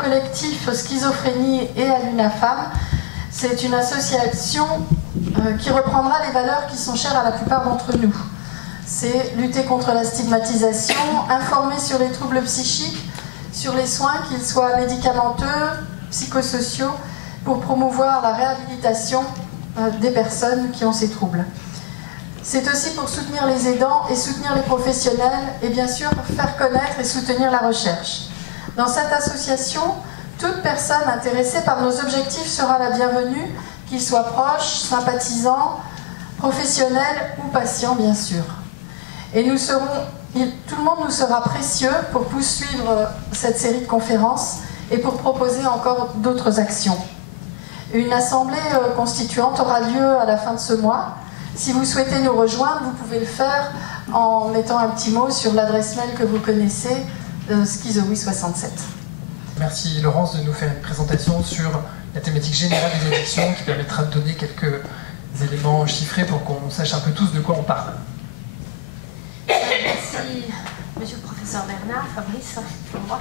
collectif Schizophrénie et à l'UNAFAM. C'est une association qui reprendra les valeurs qui sont chères à la plupart d'entre nous. C'est lutter contre la stigmatisation, informer sur les troubles psychiques, sur les soins, qu'ils soient médicamenteux, psychosociaux, pour promouvoir la réhabilitation des personnes qui ont ces troubles. C'est aussi pour soutenir les aidants et soutenir les professionnels et bien sûr faire connaître et soutenir la recherche. Dans cette association, toute personne intéressée par nos objectifs sera la bienvenue, qu'il soit proche, sympathisant, professionnel ou patient bien sûr. Et tout le monde nous sera précieux pour poursuivre cette série de conférences et pour proposer encore d'autres actions. Une assemblée constituante aura lieu à la fin de ce mois. Si vous souhaitez nous rejoindre, vous pouvez le faire en mettant un petit mot sur l'adresse mail que vous connaissez, Schizowie67. Merci Laurence de nous faire une présentation sur la thématique générale des addictions qui permettra de donner quelques éléments chiffrés pour qu'on sache un peu tous de quoi on parle. Merci Monsieur le Professeur Bernard, Fabrice, pour moi.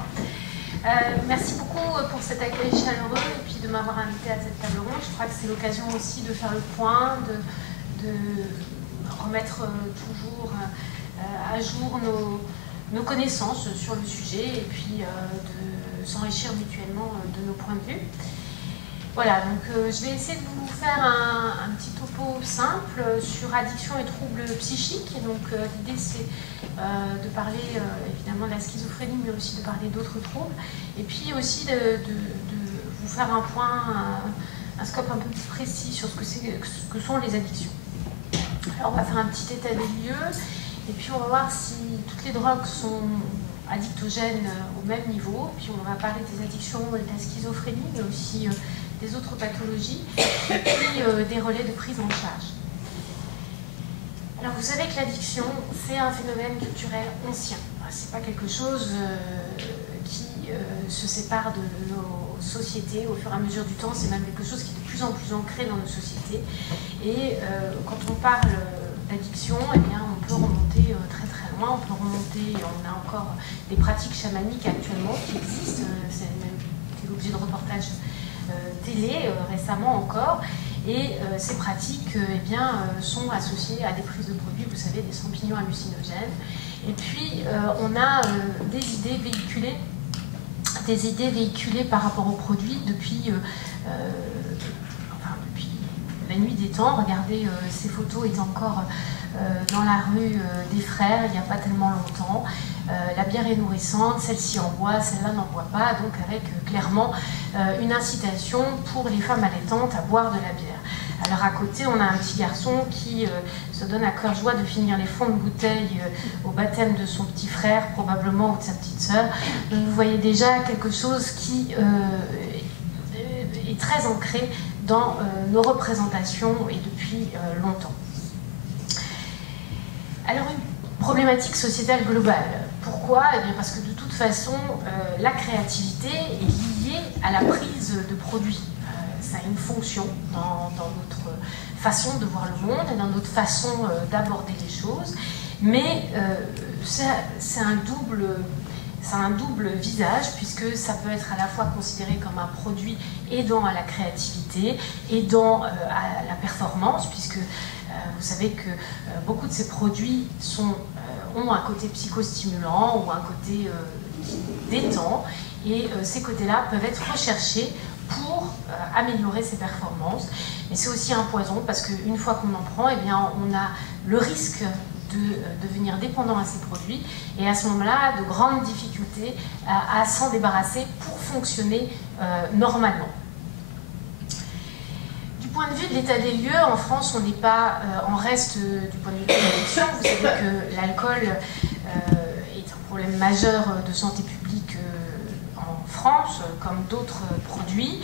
Merci beaucoup pour cet accueil chaleureux et puis de m'avoir invité à cette table ronde. Je crois que c'est l'occasion aussi de faire le point, de remettre toujours à jour nos connaissances sur le sujet et puis de s'enrichir mutuellement de nos points de vue. Voilà, donc je vais essayer de vous faire un petit topo simple sur addiction et troubles psychiques. Et donc l'idée c'est de parler évidemment de la schizophrénie, mais aussi de parler d'autres troubles. Et puis aussi de vous faire un point, un scope un peu plus précis sur ce que sont les addictions. Alors on va faire un petit état des lieux, et puis on va voir si toutes les drogues sont addictogènes au même niveau. Puis on va parler des addictions, de la schizophrénie, mais aussi des autres pathologies, et puis des relais de prise en charge. Alors vous savez que l'addiction, c'est un phénomène culturel ancien. C'est pas quelque chose qui se sépare de nos sociétés au fur et à mesure du temps, c'est même quelque chose qui est de plus en plus ancré dans nos sociétés. Et quand on parle d'addiction, eh bien, on peut remonter très très loin, on a encore des pratiques chamaniques actuellement qui existent, c'est même l'objet de reportages télé récemment encore, et ces pratiques eh bien, sont associées à des prises de produits, vous savez, des champignons hallucinogènes. Et puis on a des idées véhiculées par rapport aux produits depuis la nuit des temps. Regardez, ces photos étaient encore dans la rue des Frères il n'y a pas tellement longtemps. La bière est nourrissante, celle-ci en boit, celle-là n'en boit pas, donc avec clairement une incitation pour les femmes allaitantes à boire de la bière. Alors à côté, on a un petit garçon qui se donne à cœur joie de finir les fonds de bouteille au baptême de son petit frère, probablement, ou de sa petite sœur. Donc vous voyez déjà quelque chose qui est très ancré dans nos représentations et depuis longtemps. Alors une problématique sociétale globale. Pourquoi? Eh bien parce que de toute façon, la créativité est liée à la prise de produits. Ça a une fonction dans notre façon de voir le monde et dans notre façon d'aborder les choses, mais c'est un double visage, puisque ça peut être à la fois considéré comme un produit aidant à la créativité, aidant à la performance, puisque vous savez que beaucoup de ces produits ont un côté psychostimulant ou un côté qui détend, et ces côtés-là peuvent être recherchés pour améliorer ses performances. Mais c'est aussi un poison, parce qu'une fois qu'on en prend, eh bien, on a le risque de devenir dépendant à ces produits, et à ce moment-là, de grandes difficultés à s'en débarrasser pour fonctionner normalement. Du point de vue de l'état des lieux, en France, on n'est pas en reste du point de vue de l'addiction. Vous savez que l'alcool est un problème majeur de santé publique en France, comme d'autres produits.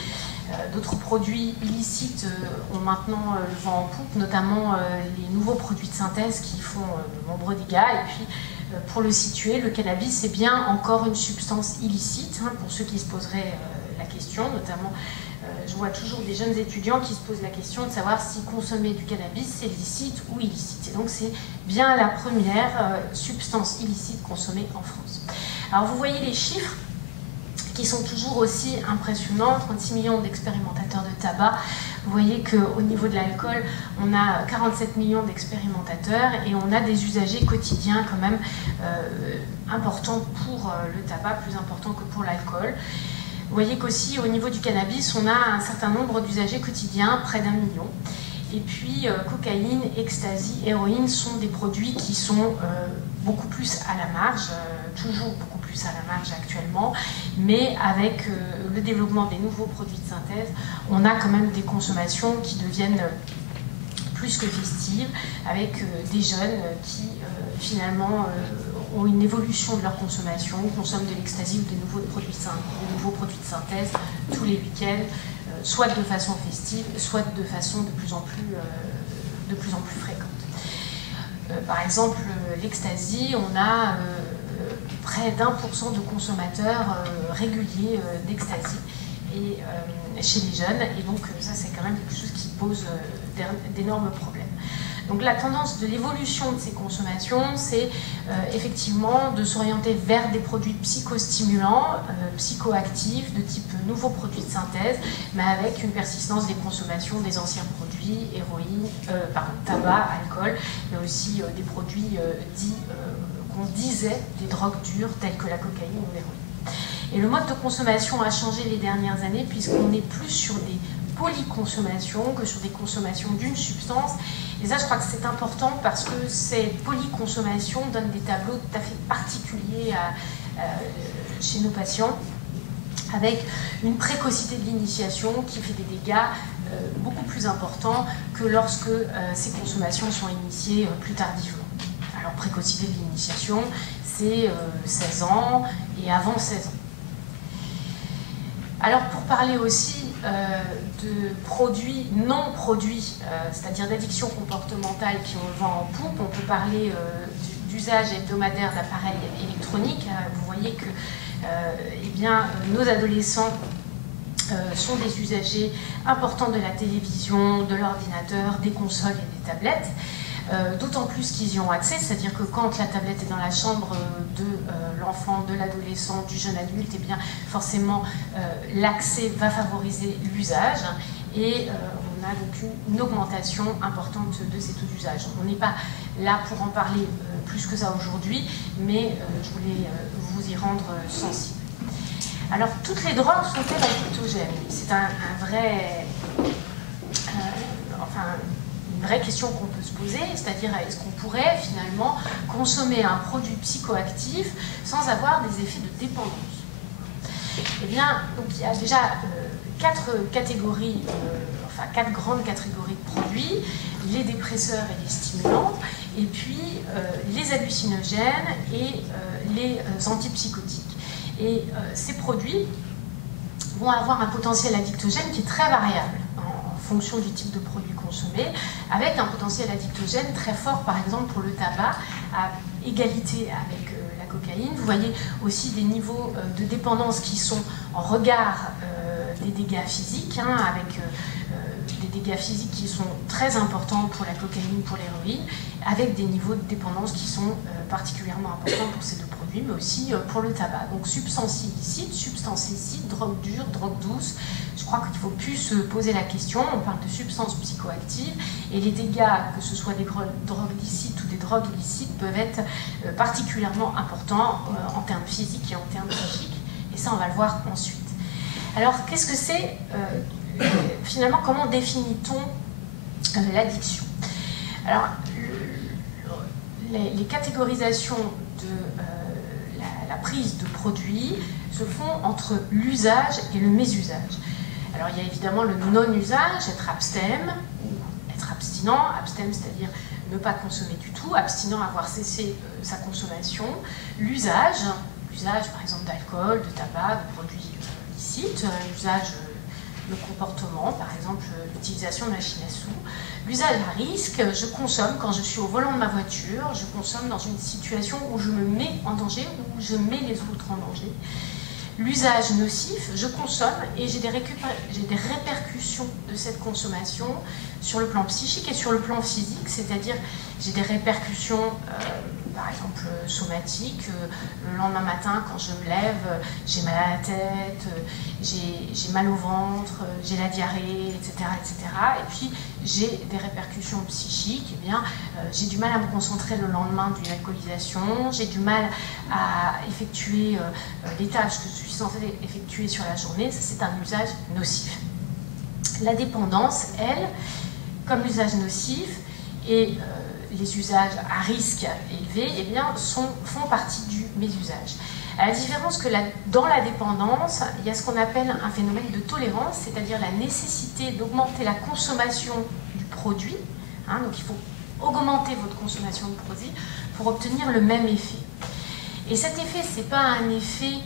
D'autres produits illicites ont maintenant le vent en poupe, notamment les nouveaux produits de synthèse qui font de nombreux dégâts. Et puis, pour le situer, le cannabis, c'est bien encore une substance illicite, hein, pour ceux qui se poseraient la question. Notamment, je vois toujours des jeunes étudiants qui se posent la question de savoir si consommer du cannabis, c'est licite ou illicite. Et donc, c'est bien la première substance illicite consommée en France. Alors, vous voyez les chiffres qui sont toujours aussi impressionnants, 36 millions d'expérimentateurs de tabac. Vous voyez qu'au niveau de l'alcool, on a 47 millions d'expérimentateurs et on a des usagers quotidiens quand même importants pour le tabac, plus importants que pour l'alcool. Vous voyez qu'aussi au niveau du cannabis, on a un certain nombre d'usagers quotidiens, près d'1 million. Et puis cocaïne, ecstasy, héroïne sont des produits qui sont beaucoup plus à la marge, toujours beaucoup plus à la marge actuellement, mais avec le développement des nouveaux produits de synthèse, on a quand même des consommations qui deviennent plus que festives, avec des jeunes qui finalement ont une évolution de leur consommation, consomment de l'ecstasy ou des nouveaux produits de synthèse tous les week-ends, soit de façon festive, soit de façon de plus en plus fréquente. Par exemple, l'ecstasy, on a près d'1% de consommateurs réguliers d'ecstasy chez les jeunes, et donc ça c'est quand même quelque chose qui pose d'énormes problèmes. Donc la tendance de l'évolution de ces consommations, c'est effectivement de s'orienter vers des produits psychostimulants, psychoactifs, de type nouveaux produits de synthèse, mais avec une persistance des consommations des anciens produits, héroïne, tabac, alcool, mais aussi des produits dits qu'on disait des drogues dures, telles que la cocaïne ou l'héroïne. Et le mode de consommation a changé les dernières années, puisqu'on est plus sur des polyconsommations que sur des consommations d'une substance. Et ça, je crois que c'est important parce que ces polyconsommations donnent des tableaux tout à fait particuliers chez nos patients, avec une précocité de l'initiation qui fait des dégâts beaucoup plus importants que lorsque ces consommations sont initiées plus tardivement. Alors, précocité de l'initiation, c'est 16 ans et avant 16 ans. Alors, pour parler aussi de produits non produits, c'est-à-dire d'addictions comportementales qui ont le vent en poupe, on peut parler d'usage hebdomadaire d'appareils électroniques. Vous voyez que nos adolescents sont des usagers importants de la télévision, de l'ordinateur, des consoles et des tablettes. D'autant plus qu'ils y ont accès, c'est-à-dire que quand la tablette est dans la chambre de l'enfant, de l'adolescent, du jeune adulte, eh bien forcément l'accès va favoriser l'usage et on a donc une augmentation importante de ces taux d'usage. On n'est pas là pour en parler plus que ça aujourd'hui, mais je voulais vous y rendre sensible. Alors toutes les drogues sont-elles addictogènes? C'est une vraie question qu'on peut se poser, c'est-à-dire est-ce qu'on pourrait finalement consommer un produit psychoactif sans avoir des effets de dépendance? Eh bien, donc, il y a déjà quatre grandes catégories de produits, les dépresseurs et les stimulants, et puis les hallucinogènes et les antipsychotiques. Et ces produits vont avoir un potentiel addictogène qui est très variable en fonction du type de produit consommé, avec un potentiel addictogène très fort, par exemple pour le tabac, à égalité avec la cocaïne. Vous voyez aussi des niveaux de dépendance qui sont en regard des dégâts physiques, avec des dégâts physiques qui sont très importants pour la cocaïne, pour l'héroïne, avec des niveaux de dépendance qui sont particulièrement importants pour ces deux produits, mais aussi pour le tabac. Donc substances illicites, substances licites, drogue dure, drogue douce. Je crois qu'il ne faut plus se poser la question, on parle de substances psychoactives, et les dégâts, que ce soit des drogues licites ou des drogues illicites, peuvent être particulièrement importants en termes physiques et en termes psychiques, et ça on va le voir ensuite. Alors qu'est-ce que c'est finalement, comment définit-on l'addiction? Alors, les catégorisations de la prise de produits se font entre l'usage et le mésusage. Alors, il y a évidemment le non-usage, être abstème, ou être abstinent. Abstème, c'est-à-dire ne pas consommer du tout, abstinent, avoir cessé sa consommation. L'usage, par exemple d'alcool, de tabac, de produits licites, l'usage le comportement, par exemple l'utilisation de machines à sous. L'usage à risque, je consomme quand je suis au volant de ma voiture, je consomme dans une situation où je me mets en danger, où je mets les autres en danger. L'usage nocif, je consomme et j'ai des répercussions de cette consommation sur le plan psychique et sur le plan physique, c'est-à-dire j'ai des répercussions par exemple somatiques. Le lendemain matin, quand je me lève, j'ai mal à la tête, j'ai mal au ventre, j'ai la diarrhée, etc., etc. Et puis j'ai des répercussions psychiques. Eh bien, j'ai du mal à me concentrer le lendemain d'une alcoolisation, j'ai du mal à effectuer les tâches que je suis censée effectuer sur la journée. Ça, c'est un usage nocif. La dépendance, elle, comme l'usage nocif et les usages à risque élevé, eh bien, font partie du mésusage. À la différence que dans la dépendance, il y a ce qu'on appelle un phénomène de tolérance, c'est-à-dire la nécessité d'augmenter la consommation du produit. Donc il faut augmenter votre consommation de produit pour obtenir le même effet. Et cet effet, ce n'est pas un effet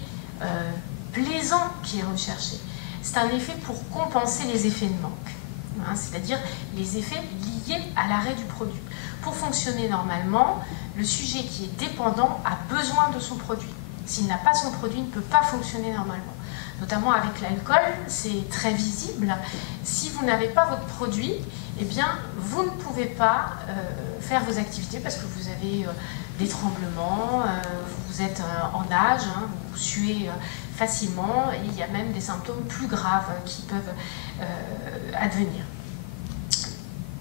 plaisant qui est recherché. C'est un effet pour compenser les effets de manque, c'est-à-dire les effets liés à l'arrêt du produit. Pour fonctionner normalement, le sujet qui est dépendant a besoin de son produit. S'il n'a pas son produit, il ne peut pas fonctionner normalement. Notamment avec l'alcool, c'est très visible. Si vous n'avez pas votre produit, eh bien, vous ne pouvez pas faire vos activités parce que vous avez des tremblements, vous êtes en nage, vous suez facilement, et il y a même des symptômes plus graves qui peuvent advenir.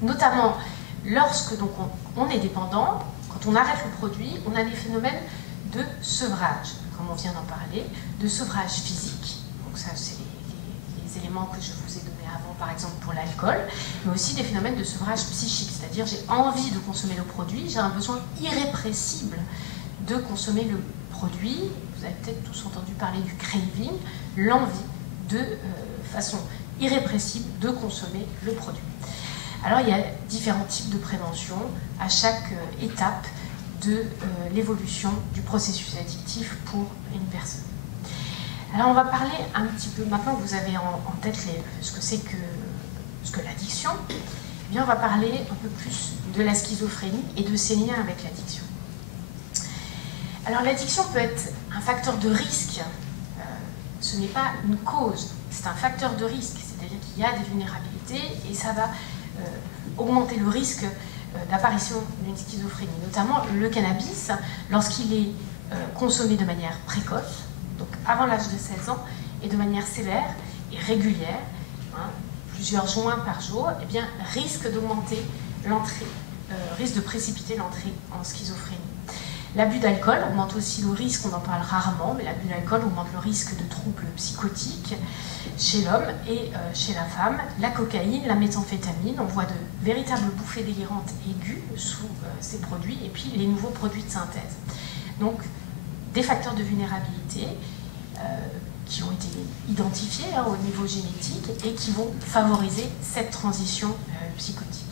Notamment, lorsque donc, on est dépendant, quand on arrête le produit, on a des phénomènes de sevrage, comme on vient d'en parler, de sevrage physique. Donc ça, c'est les éléments que je vous ai donnés avant, par exemple pour l'alcool, mais aussi des phénomènes de sevrage psychique, c'est-à-dire j'ai envie de consommer le produit, j'ai un besoin irrépressible de consommer le produit. Vous avez peut-être tous entendu parler du craving, l'envie de façon irrépressible de consommer le produit. Alors il y a différents types de prévention à chaque étape de l'évolution du processus addictif pour une personne. Alors on va parler un petit peu, maintenant que vous avez en tête ce que l'addiction, eh bien on va parler un peu plus de la schizophrénie et de ses liens avec l'addiction. Alors l'addiction peut être un facteur de risque, ce n'est pas une cause, c'est un facteur de risque, c'est-à-dire qu'il y a des vulnérabilités et ça va augmenter le risque d'apparition d'une schizophrénie, notamment le cannabis, lorsqu'il est consommé de manière précoce, donc avant l'âge de 16 ans, et de manière sévère et régulière, plusieurs joints par jour, eh bien, risque d'augmenter l'entrée, risque de précipiter l'entrée en schizophrénie. L'abus d'alcool augmente aussi le risque, on en parle rarement, mais l'abus d'alcool augmente le risque de troubles psychotiques chez l'homme et chez la femme. La cocaïne, la méthamphétamine, on voit de véritables bouffées délirantes aiguës sous ces produits, et puis les nouveaux produits de synthèse. Donc, des facteurs de vulnérabilité qui ont été identifiés au niveau génétique et qui vont favoriser cette transition psychotique.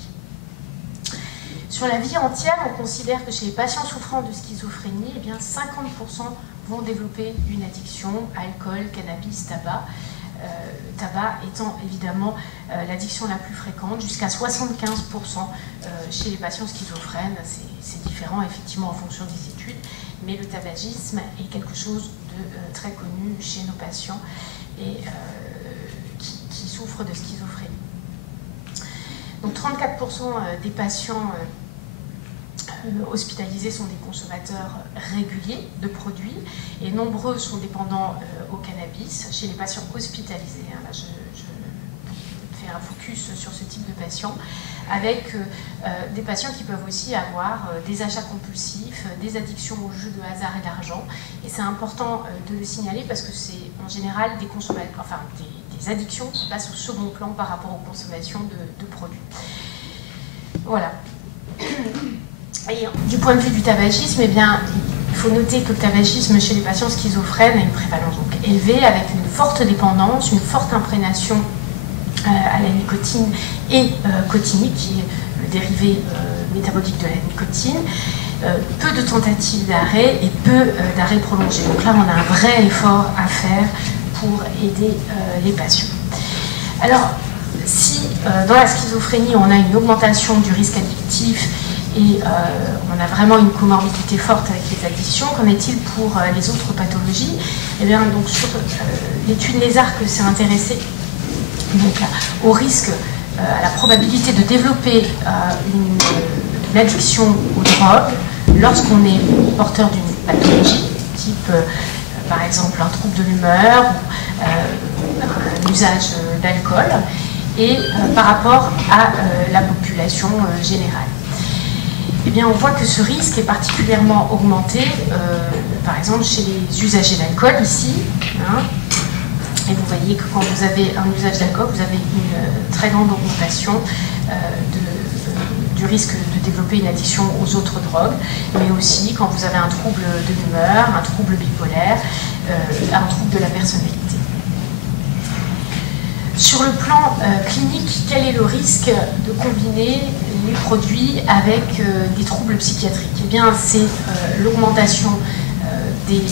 Sur la vie entière, on considère que chez les patients souffrant de schizophrénie, eh bien 50% vont développer une addiction, alcool, cannabis, tabac. Tabac étant évidemment l'addiction la plus fréquente, jusqu'à 75% chez les patients schizophrènes. C'est différent effectivement en fonction des études, mais le tabagisme est quelque chose de très connu chez nos patients et qui souffrent de schizophrénie. Donc 34% des patients hospitalisés sont des consommateurs réguliers de produits et nombreux sont dépendants au cannabis chez les patients hospitalisés. Là, je fais un focus sur ce type de patients, avec des patients qui peuvent aussi avoir des achats compulsifs, des addictions aux jeux de hasard et d'argent. Et c'est important de le signaler parce que c'est en général des consommateurs, enfin des addictions qui passent au second plan par rapport aux consommations de produits. Voilà. Et du point de vue du tabagisme, eh bien, il faut noter que le tabagisme chez les patients schizophrènes a une prévalence donc élevée, avec une forte dépendance, une forte imprégnation à la nicotine et cotinique, qui est le dérivé métabolique de la nicotine, peu de tentatives d'arrêt et peu d'arrêt prolongé. Donc là, on a un vrai effort à faire pour aider les patients. Alors, si dans la schizophrénie, on a une augmentation du risque addictif et on a vraiment une comorbidité forte avec les addictions, qu'en est-il pour les autres pathologies? Eh bien, donc sur l'étude Lézard que s'est intéressée donc, au risque, à la probabilité de développer une addiction aux drogues, lorsqu'on est porteur d'une pathologie, type par exemple un trouble de l'humeur, un usage d'alcool, et par rapport à la population générale. Eh bien, on voit que ce risque est particulièrement augmenté, par exemple chez les usagers d'alcool ici. Hein, et vous voyez que quand vous avez un usage d'alcool, vous avez une très grande augmentation du risque de développer une addiction aux autres drogues, mais aussi quand vous avez un trouble de l'humeur, un trouble bipolaire, un trouble de la personnalité. Sur le plan clinique, quel est le risque de combiner les produits avec des troubles psychiatriques? Eh bien, c'est l'augmentation des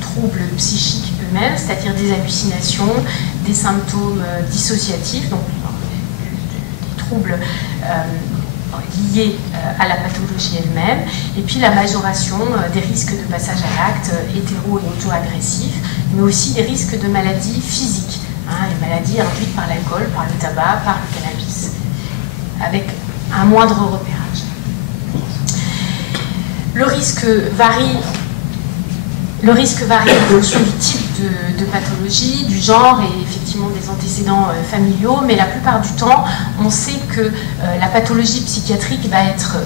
troubles psychiques eux-mêmes, c'est-à-dire des hallucinations, des symptômes dissociatifs, donc des troubles liés à la pathologie elle-même, et puis la majoration des risques de passage à l'acte hétéro et auto-agressif, mais aussi des risques de maladies physiques, hein, les maladies induites par l'alcool, par le tabac, par le cannabis, avec un moindre repérage. Le risque varie en fonction du type de pathologie, du genre et effectivement des antécédents familiaux, mais la plupart du temps, on sait que la pathologie psychiatrique va être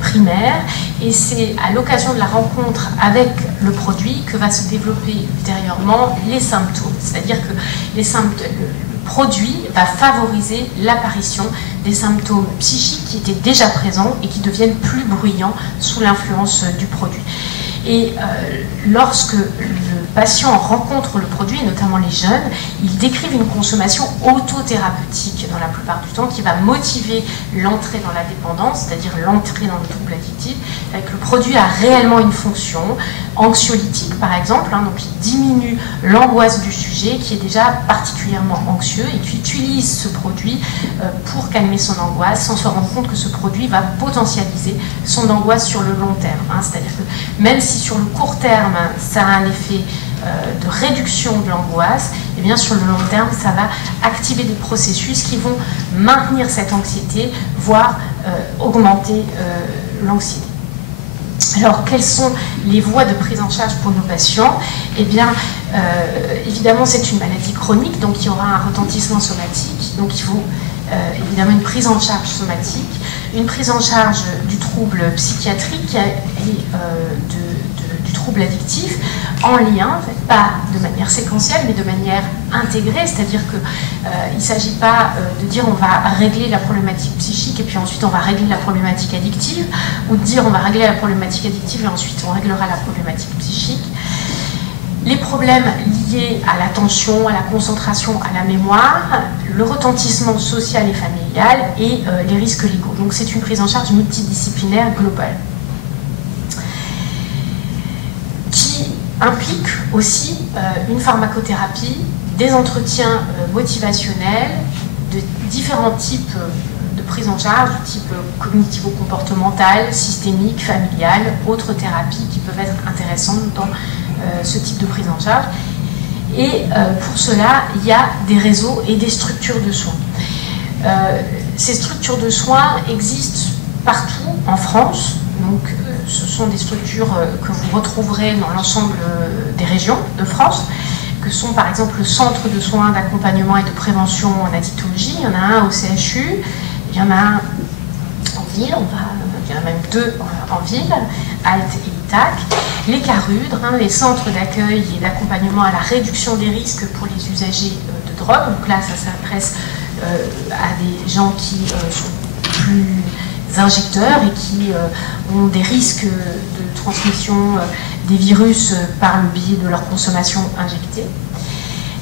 primaire et c'est à l'occasion de la rencontre avec le produit que va se développer ultérieurement les symptômes. C'est-à-dire que le produit va favoriser l'apparition des symptômes psychiques qui étaient déjà présents et qui deviennent plus bruyants sous l'influence du produit. Et lorsque le patient rencontre le produit, et notamment les jeunes, ils décrivent une consommation autothérapeutique dans la plupart du temps qui va motiver l'entrée dans la dépendance, c'est-à-dire l'entrée dans le trouble addictif, avec le produit a réellement une fonction anxiolytique par exemple, hein, donc il diminue l'angoisse du sujet qui est déjà particulièrement anxieux et qui utilise ce produit pour calmer son angoisse sans se rendre compte que ce produit va potentialiser son angoisse sur le long terme. Hein, c'est-à-dire que même si sur le court terme ça a un effet de réduction de l'angoisse, et bien sur le long terme ça va activer des processus qui vont maintenir cette anxiété, voire augmenter l'anxiété. Alors, quelles sont les voies de prise en charge pour nos patients? Eh bien, évidemment, c'est une maladie chronique, donc il y aura un retentissement somatique, donc il faut évidemment une prise en charge somatique, une prise en charge du trouble psychiatrique et du trouble addictif en lien, pas de manière séquentielle, mais de manière intégrée, c'est-à-dire qu'il ne s'agit pas de dire on va régler la problématique psychique et puis ensuite on va régler la problématique addictive, ou de dire on va régler la problématique addictive et ensuite on réglera la problématique psychique. Les problèmes liés à l'attention, à la concentration, à la mémoire, le retentissement social et familial et les risques légaux. Donc c'est une prise en charge multidisciplinaire globale, qui implique aussi une pharmacothérapie, des entretiens motivationnels, de différents types de prise en charge, du type cognitivo-comportemental, systémique, familial, autres thérapies qui peuvent être intéressantes dans ce type de prise en charge. Et pour cela, il y a des réseaux et des structures de soins. Ces structures de soins existent partout en France, donc ce sont des structures que vous retrouverez dans l'ensemble des régions de France, que sont par exemple le centre de soins d'accompagnement et de prévention en addictologie. Il y en a un au CHU, il y en a un en ville, il y en a même deux en ville, Alt et Itac. Les CARUDRE, hein, les centres d'accueil et d'accompagnement à la réduction des risques pour les usagers de drogue. Donc là, ça s'adresse à des gens qui sont plus injecteurs et qui ont des risques de transmission des virus par le biais de leur consommation injectée.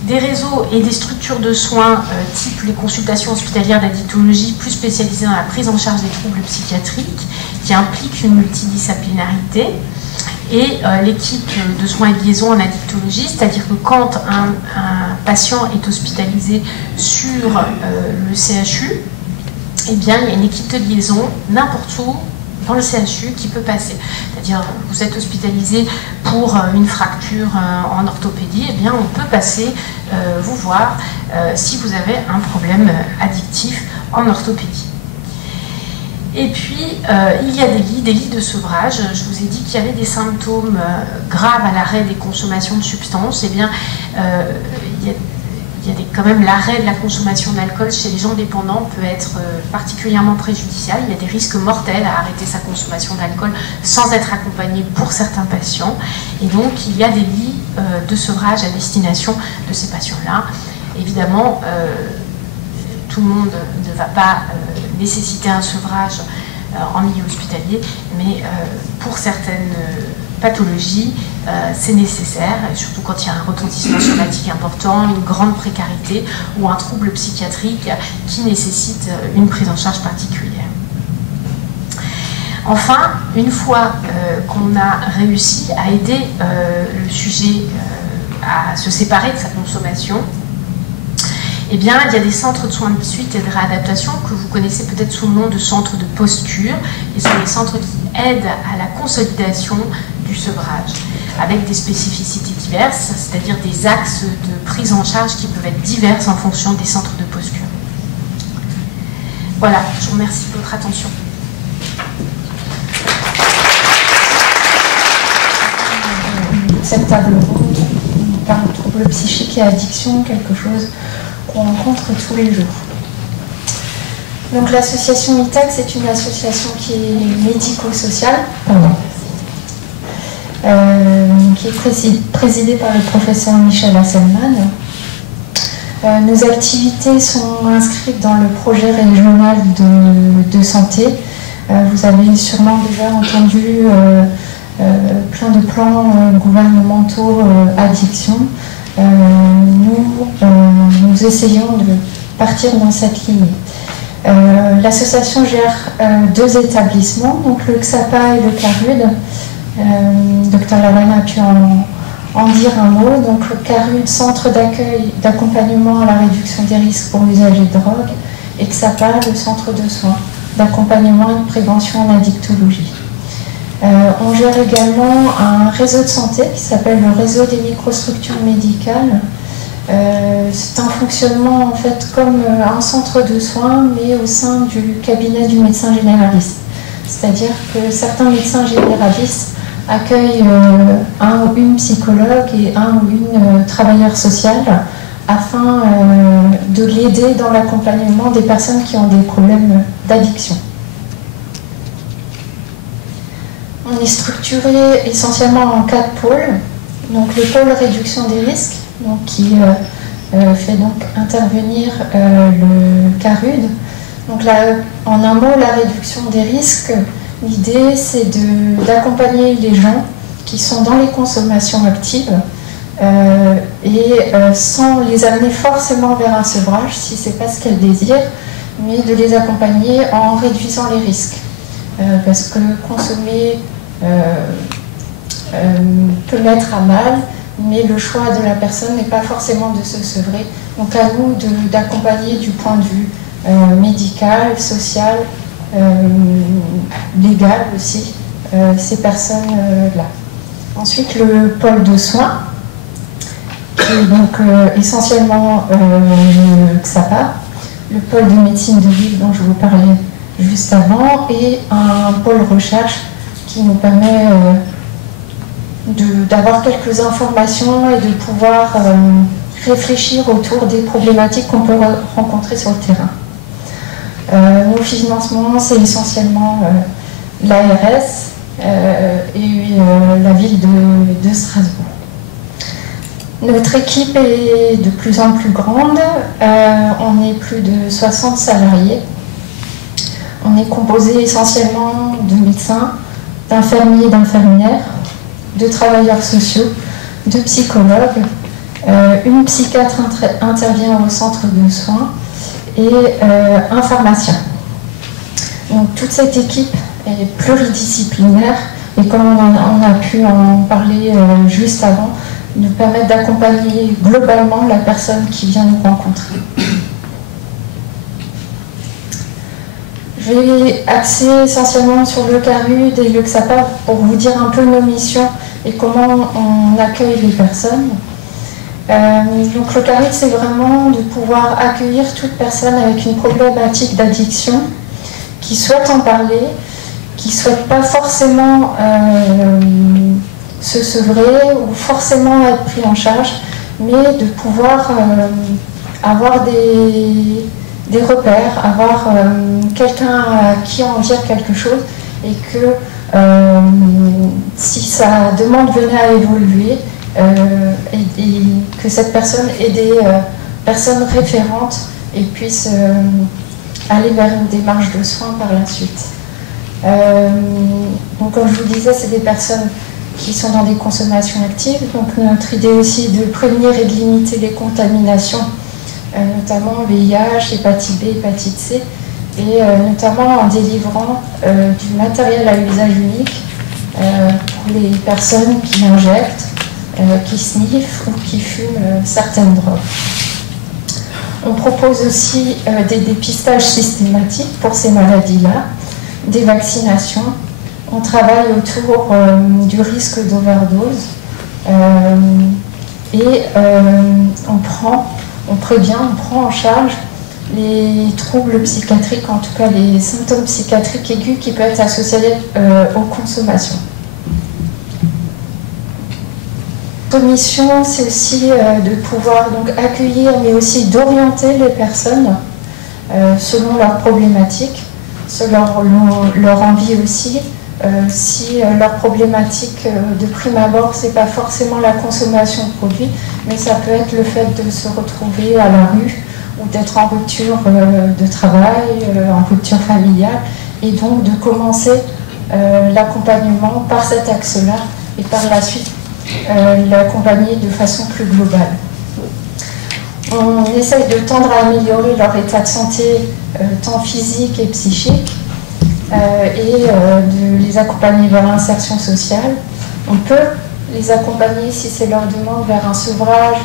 Des réseaux et des structures de soins type les consultations hospitalières d'addictologie plus spécialisées dans la prise en charge des troubles psychiatriques qui impliquent une multidisciplinarité, et l'équipe de soins et de liaison en addictologie, c'est-à-dire que quand un patient est hospitalisé sur le CHU, eh bien, il y a une équipe de liaison n'importe où dans le CHU qui peut passer. C'est-à-dire, vous êtes hospitalisé pour une fracture en orthopédie, eh bien, on peut passer vous voir si vous avez un problème addictif en orthopédie. Et puis, il y a des lits de sevrage. Je vous ai dit qu'il y avait des symptômes graves à l'arrêt des consommations de substances. Eh bien, il y a quand même l'arrêt de la consommation d'alcool chez les gens dépendants peut être particulièrement préjudiciable. Il y a des risques mortels à arrêter sa consommation d'alcool sans être accompagné pour certains patients. Et donc, il y a des lits de sevrage à destination de ces patients-là. Évidemment, tout le monde ne va pas nécessiter un sevrage en milieu hospitalier, mais pour certaines pathologies, c'est nécessaire, et surtout quand il y a un retentissement somatique important, une grande précarité ou un trouble psychiatrique qui nécessite une prise en charge particulière. Enfin, une fois qu'on a réussi à aider le sujet à se séparer de sa consommation, eh bien, il y a des centres de soins de suite et de réadaptation que vous connaissez peut-être sous le nom de centres de posture. Et ce sont des centres qui aident à la consolidation du sevrage, avec des spécificités diverses, c'est-à-dire des axes de prise en charge qui peuvent être divers en fonction des centres de posture. Voilà, je vous remercie de votre attention. Cette table ronde, on parle de troubles psychiques et addiction, quelque chose qu'on rencontre tous les jours. Donc l'association ITAC, c'est une association qui est médico-sociale, qui est présidée par le professeur Michel Hasselman. Nos activités sont inscrites dans le projet régional de santé. Vous avez sûrement déjà entendu plein de plans gouvernementaux addiction. Nous essayons de partir dans cette ligne. L'association gère deux établissements, donc le XAPA et le CARUD. Dr Lalanne a pu en dire un mot. Donc le CARUD, centre d'accueil, d'accompagnement à la réduction des risques pour l'usage de drogue, et XAPA, le centre de soins, d'accompagnement et de prévention en addictologie. On gère également un réseau de santé qui s'appelle le réseau des microstructures médicales. C'est un fonctionnement en fait comme un centre de soins, mais au sein du cabinet du médecin généraliste. C'est-à-dire que certains médecins généralistes accueillent un ou une psychologue et un ou une travailleur social afin de l'aider dans l'accompagnement des personnes qui ont des problèmes d'addiction. On est structuré essentiellement en 4 pôles. Donc le pôle réduction des risques, donc, qui fait donc intervenir le CARUD. Donc là, en un mot, la réduction des risques, l'idée c'est d'accompagner les gens qui sont dans les consommations actives sans les amener forcément vers un sevrage si ce n'est pas ce qu'elles désirent, mais de les accompagner en réduisant les risques. Parce que consommer peut mettre à mal, mais le choix de la personne n'est pas forcément de se sevrer. Donc à nous d'accompagner du point de vue médical, social, légal aussi, ces personnes-là. Ensuite, le pôle de soins, qui est donc essentiellement le XAPA, le pôle de médecine de ville dont je vous parlais juste avant, et un pôle recherche qui nous permet d'avoir quelques informations et de pouvoir réfléchir autour des problématiques qu'on peut rencontrer sur le terrain. Nos financements, c'est essentiellement l'ARS et la ville de Strasbourg. Notre équipe est de plus en plus grande, on est plus de 60 salariés. On est composé essentiellement de médecins, d'infirmiers et d'infirmières, de travailleurs sociaux, de psychologues. Une psychiatre intervient au centre de soins et un pharmacien. Donc toute cette équipe est pluridisciplinaire et comme on a pu en parler juste avant, nous permet d'accompagner globalement la personne qui vient nous rencontrer. Je vais axer essentiellement sur le CARUD et le XAPA pour vous dire un peu nos missions et comment on accueille les personnes. Donc le CARUD, c'est vraiment de pouvoir accueillir toute personne avec une problématique d'addiction qui souhaitent en parler, qui ne souhaitent pas forcément se sevrer ou forcément être pris en charge, mais de pouvoir avoir des repères, avoir quelqu'un à qui en dire quelque chose, et que si sa demande venait à évoluer, et que cette personne ait des personnes référentes et puisse aller vers une démarche de soins par la suite. Donc comme je vous disais, c'est des personnes qui sont dans des consommations actives. Donc notre idée aussi de prévenir et de limiter les contaminations, notamment VIH, hépatite B, hépatite C, et notamment en délivrant du matériel à usage unique pour les personnes qui injectent, qui sniffent ou qui fument certaines drogues. On propose aussi des dépistages systématiques pour ces maladies-là, des vaccinations. On travaille autour du risque d'overdose et on prévient, on prend en charge les troubles psychiatriques, en tout cas les symptômes psychiatriques aigus qui peuvent être associés aux consommations. Notre mission, c'est aussi de pouvoir donc accueillir, mais aussi d'orienter les personnes selon leurs problématiques, selon leur envie aussi. Si leur problématique de prime abord, c'est pas forcément la consommation de produits, mais ça peut être le fait de se retrouver à la rue ou d'être en rupture de travail, en rupture familiale, et donc de commencer l'accompagnement par cet axe-là et par la suite l'accompagner de façon plus globale. On essaye de tendre à améliorer leur état de santé tant physique et psychique, et de les accompagner vers l'insertion sociale. On peut les accompagner, si c'est leur demande, vers un sevrage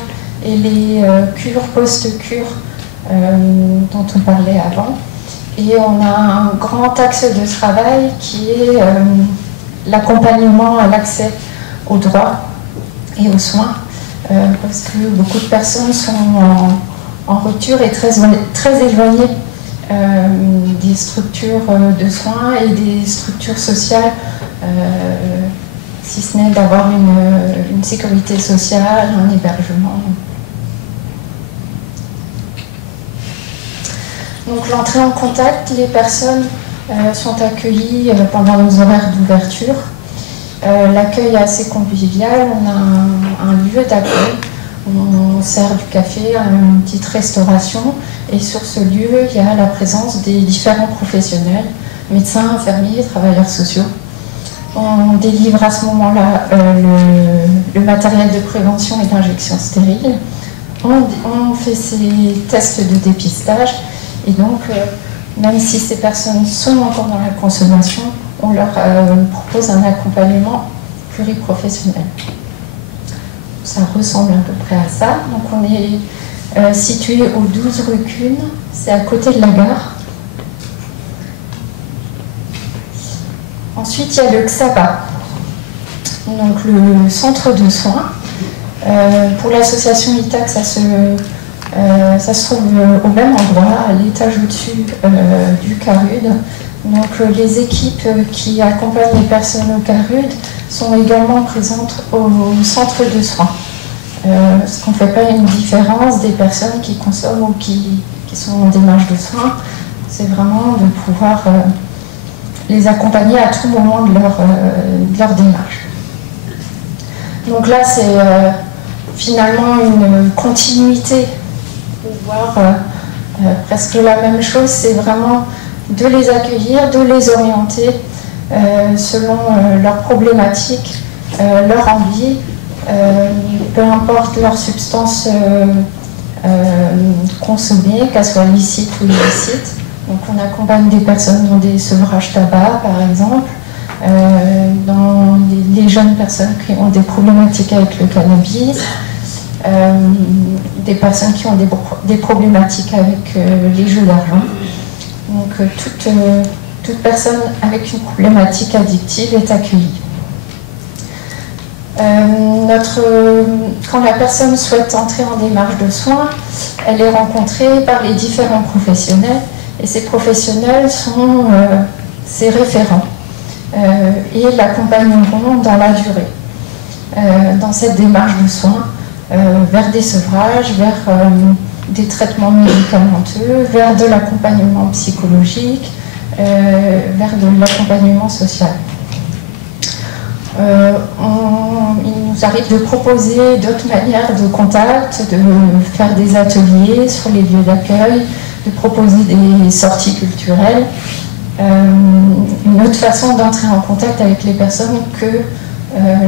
et les cures post-cure dont on parlait avant. Et on a un grand axe de travail qui est l'accompagnement à l'accès aux droits et aux soins, parce que beaucoup de personnes sont en rupture et très éloignées des structures de soins et des structures sociales, si ce n'est d'avoir une sécurité sociale, un hébergement. Donc l'entrée en contact, les personnes sont accueillies pendant nos horaires d'ouverture. L'accueil est assez convivial, on a un lieu d'accueil. On sert du café, une petite restauration, et sur ce lieu, il y a la présence des différents professionnels, médecins, infirmiers, travailleurs sociaux. On délivre à ce moment-là le matériel de prévention et d'injection stérile. On fait ces tests de dépistage, et donc, même si ces personnes sont encore dans la consommation, on leur propose un accompagnement pluriprofessionnel. Ça ressemble à peu près à ça. Donc on est situé au 12 rue Kuhn, c'est à côté de la gare. Ensuite, il y a le XAPA, donc le centre de soins. Pour l'association ITAC, ça se trouve au même endroit, à l'étage au-dessus du CARUD. Donc les équipes qui accompagnent les personnes au CARUD sont également présentes au centre de soins. Parce qu'on ne fait pas une différence des personnes qui consomment ou qui sont en démarche de soins. C'est vraiment de pouvoir les accompagner à tout moment de leur démarche. Donc là, c'est finalement une continuité, voire presque la même chose. C'est vraiment de les accueillir, de les orienter selon leurs problématiques, leur envie, peu importe leur substance consommée, qu'elle soit licite ou illicite. Donc on accompagne des personnes dans des sevrages tabac, par exemple, dans les jeunes personnes qui ont des problématiques avec le cannabis, des personnes qui ont des problématiques avec les jeux d'argent. Donc toute personne avec une problématique addictive est accueillie. Quand la personne souhaite entrer en démarche de soins, elle est rencontrée par les différents professionnels Et ces professionnels sont ces référents et l'accompagneront dans la durée, dans cette démarche de soins, vers des sevrages, vers des traitements médicamenteux, vers de l'accompagnement psychologique, vers de l'accompagnement social. Il nous arrive de proposer d'autres manières de contact, de faire des ateliers sur les lieux d'accueil, de proposer des sorties culturelles. Une autre façon d'entrer en contact avec les personnes que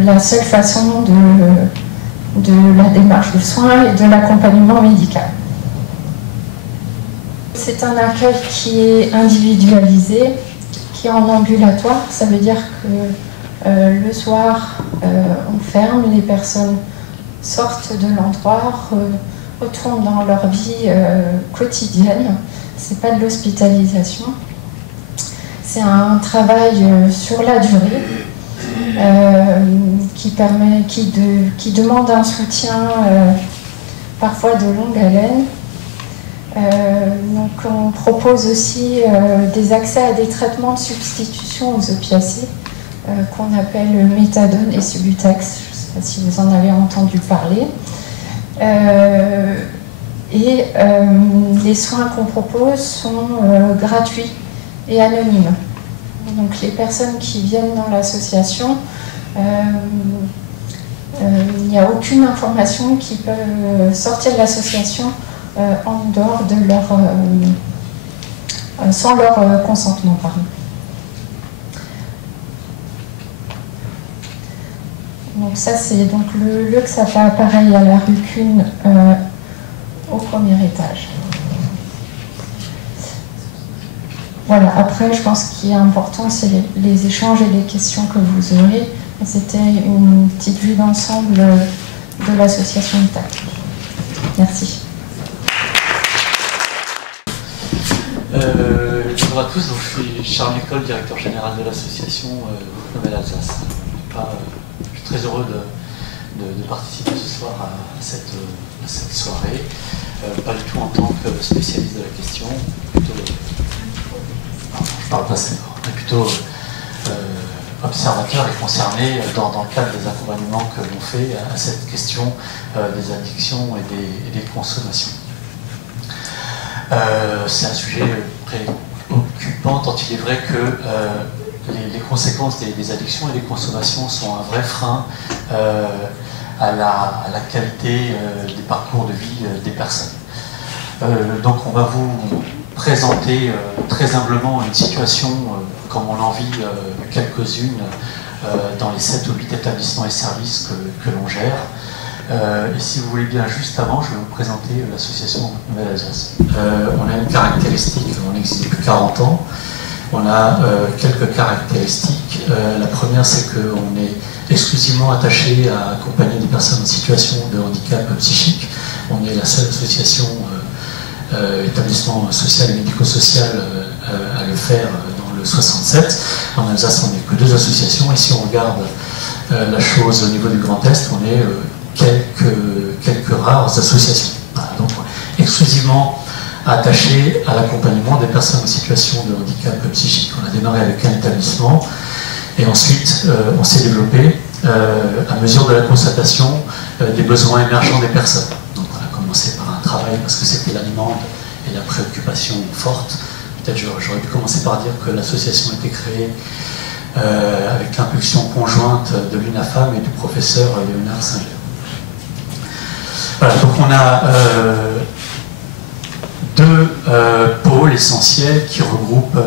la seule façon de la démarche de soins et de l'accompagnement médical. C'est un accueil qui est individualisé, qui est en ambulatoire. Ça veut dire que le soir, on ferme, les personnes sortent de l'endroit, retournent dans leur vie quotidienne. Ce n'est pas de l'hospitalisation. C'est un travail sur la durée qui demande un soutien parfois de longue haleine. Donc on propose aussi des accès à des traitements de substitution aux opiacés qu'on appelle méthadone et Subutex. Je ne sais pas si vous en avez entendu parler. Les soins qu'on propose sont gratuits et anonymes. Donc les personnes qui viennent dans l'association, il n'y a aucune information qui peut sortir de l'association en dehors de sans leur consentement, pardon. Donc ça c'est donc le XAPA, pareil à la rue Kuhn, au premier étage. Voilà, après je pense qu'il est important, c'est les échanges et les questions que vous aurez. C'était une petite vue d'ensemble de l'association TAC. Merci. Bonjour à tous, donc je suis Charles Nicole, directeur général de l'association Nouvelle-Alsace. Je suis très heureux de participer ce soir à cette soirée, pas du tout en tant que spécialiste de la question, plutôt observateur et concerné dans le cadre des accompagnements que l'on fait à cette question des addictions et des consommations. C'est un sujet préoccupant tant il est vrai que les conséquences des addictions et des consommations sont un vrai frein à la qualité des parcours de vie des personnes. Donc on va vous présenter très humblement une situation comme on en vit quelques-unes dans les 7 ou 8 établissements et services que l'on gère. Et si vous voulez bien, juste avant, je vais vous présenter l'association Nouvelle-Alsace. On a une caractéristique, on existe depuis 40 ans. On a quelques caractéristiques. La première, c'est qu'on est exclusivement attaché à accompagner des personnes en situation de handicap psychique. On est la seule association établissement social et médico-social à le faire dans le 67. En Alsace, on n'est que 2 associations. Et si on regarde la chose au niveau du Grand Est, on est quelques rares associations. Voilà, donc exclusivement attaché à l'accompagnement des personnes en situation de handicap psychique. On a démarré avec un établissement et ensuite on s'est développé à mesure de la constatation des besoins émergents des personnes. Donc on a commencé par un travail parce que c'était la demande et la préoccupation forte. Peut-être j'aurais pu commencer par dire que l'association a été créée avec l'impulsion conjointe de l'UNAFAM et du professeur Léonard Singer. Voilà, donc on a 2 pôles essentiels qui regroupent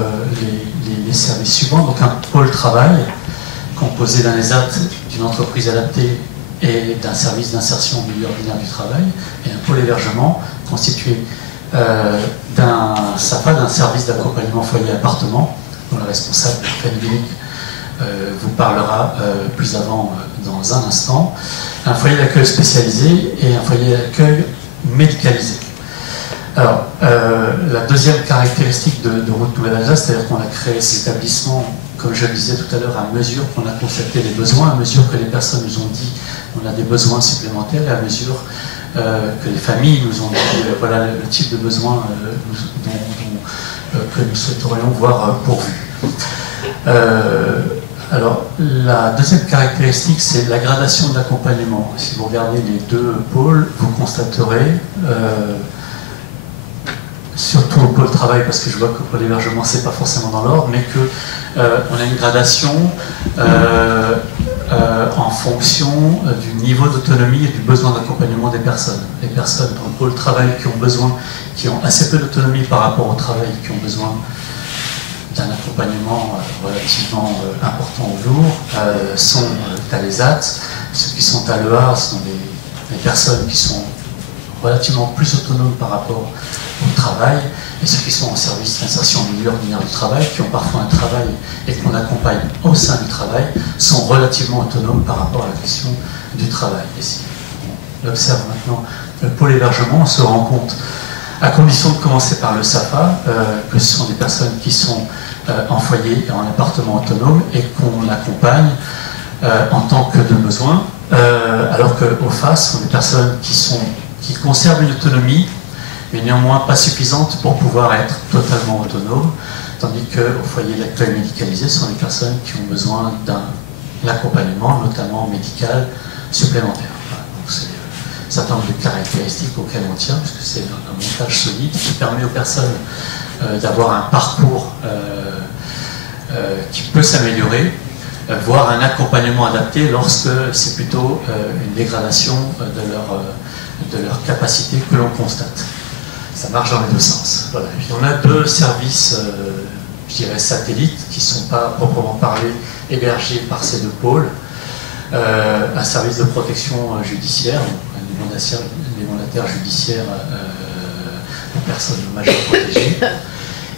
les services suivants. Donc un pôle travail, composé d'un ESAT, d'une entreprise adaptée et d'un service d'insertion au milieu ordinaire du travail, et un pôle hébergement constitué d'un SAPA, d'un service d'accompagnement foyer-appartement, dont le responsable, Fanny vous parlera plus avant dans un instant. Un foyer d'accueil spécialisé et un foyer d'accueil médicalisé. Alors, la deuxième caractéristique de Route Nouvelle-Alsace, c'est-à-dire qu'on a créé cet établissement, comme je le disais tout à l'heure, à mesure qu'on a constaté les besoins, à mesure que les personnes nous ont dit qu'on a des besoins supplémentaires, et à mesure que les familles nous ont dit voilà le type de besoin que nous souhaiterions voir pourvu. Alors, la deuxième caractéristique, c'est la gradation de l'accompagnement. Si vous regardez les deux pôles, vous constaterez, surtout au pôle travail, parce que je vois que pour l'hébergement, c'est pas forcément dans l'ordre, mais qu'on a une gradation en fonction du niveau d'autonomie et du besoin d'accompagnement des personnes. Les personnes dans le pôle travail qui ont assez peu d'autonomie par rapport au travail, qui ont besoin d'un accompagnement relativement important ou lourd, sont à l'ESAT. Ceux qui sont à l'EA sont des personnes qui sont relativement plus autonomes par rapport au travail, et ceux qui sont en service d'insertion en milieu ordinaire du travail, qui ont parfois un travail et qu'on accompagne au sein du travail, sont relativement autonomes par rapport à la question du travail. Et si on observe maintenant le pôle hébergement, on se rend compte, à condition de commencer par le SAFA, que ce sont des personnes qui sont en foyer et en appartement autonome et qu'on accompagne en tant que de besoin, alors qu'au FAS, ce sont des personnes qui conservent une autonomie, mais néanmoins pas suffisante pour pouvoir être totalement autonomes, tandis qu'au foyer d'accueil médicalisé, ce sont des personnes qui ont besoin d'un accompagnement, notamment médical, supplémentaire. Voilà, donc c'est un certain nombre de caractéristiques auxquelles on tient, puisque c'est un montage solide qui permet aux personnes d'avoir un parcours qui peut s'améliorer, voire un accompagnement adapté lorsque c'est plutôt une dégradation de leur capacité que l'on constate. Ça marche dans les deux sens. Voilà. Et puis on a deux services, je dirais satellites, qui ne sont pas proprement parlé hébergés par ces deux pôles. Un service de protection judiciaire, les mandataires judiciaires aux personnes majeures protégées.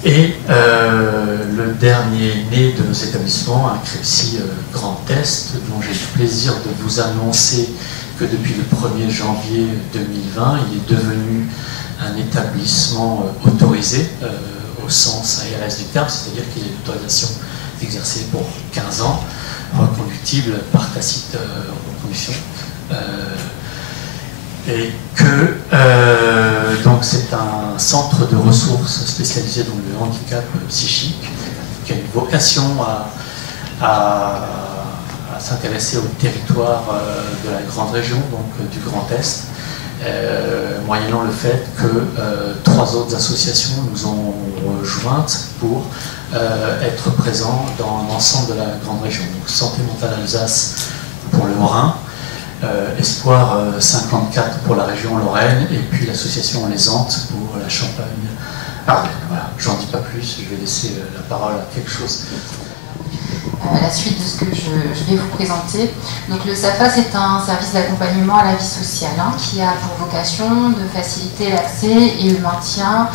Et le dernier né de nos établissements, un CREPSI Grand Est, dont j'ai le plaisir de vous annoncer que depuis le 1er janvier 2020, il est devenu un établissement autorisé au sens ARS du terme, c'est-à-dire qu'il a l'autorisation d'exercer pour 15 ans, reconductible par tacite reconduction. Et que donc c'est un centre de ressources spécialisé dans le handicap psychique, qui a une vocation à s'intéresser au territoire de la grande région, donc du Grand Est, moyennant le fait que 3 autres associations nous ont rejointes pour être présents dans l'ensemble de la grande région. Donc Santé Mentale Alsace pour le Haut-Rhin, Espoir 54 pour la région Lorraine, et puis l'association Les Antes pour la Champagne-Ardenne. Voilà, j'en dis pas plus, je vais laisser la parole à quelque chose. La suite de ce que je vais vous présenter. Donc le SAFA, c'est un service d'accompagnement à la vie sociale qui a pour vocation de faciliter l'accès et le maintien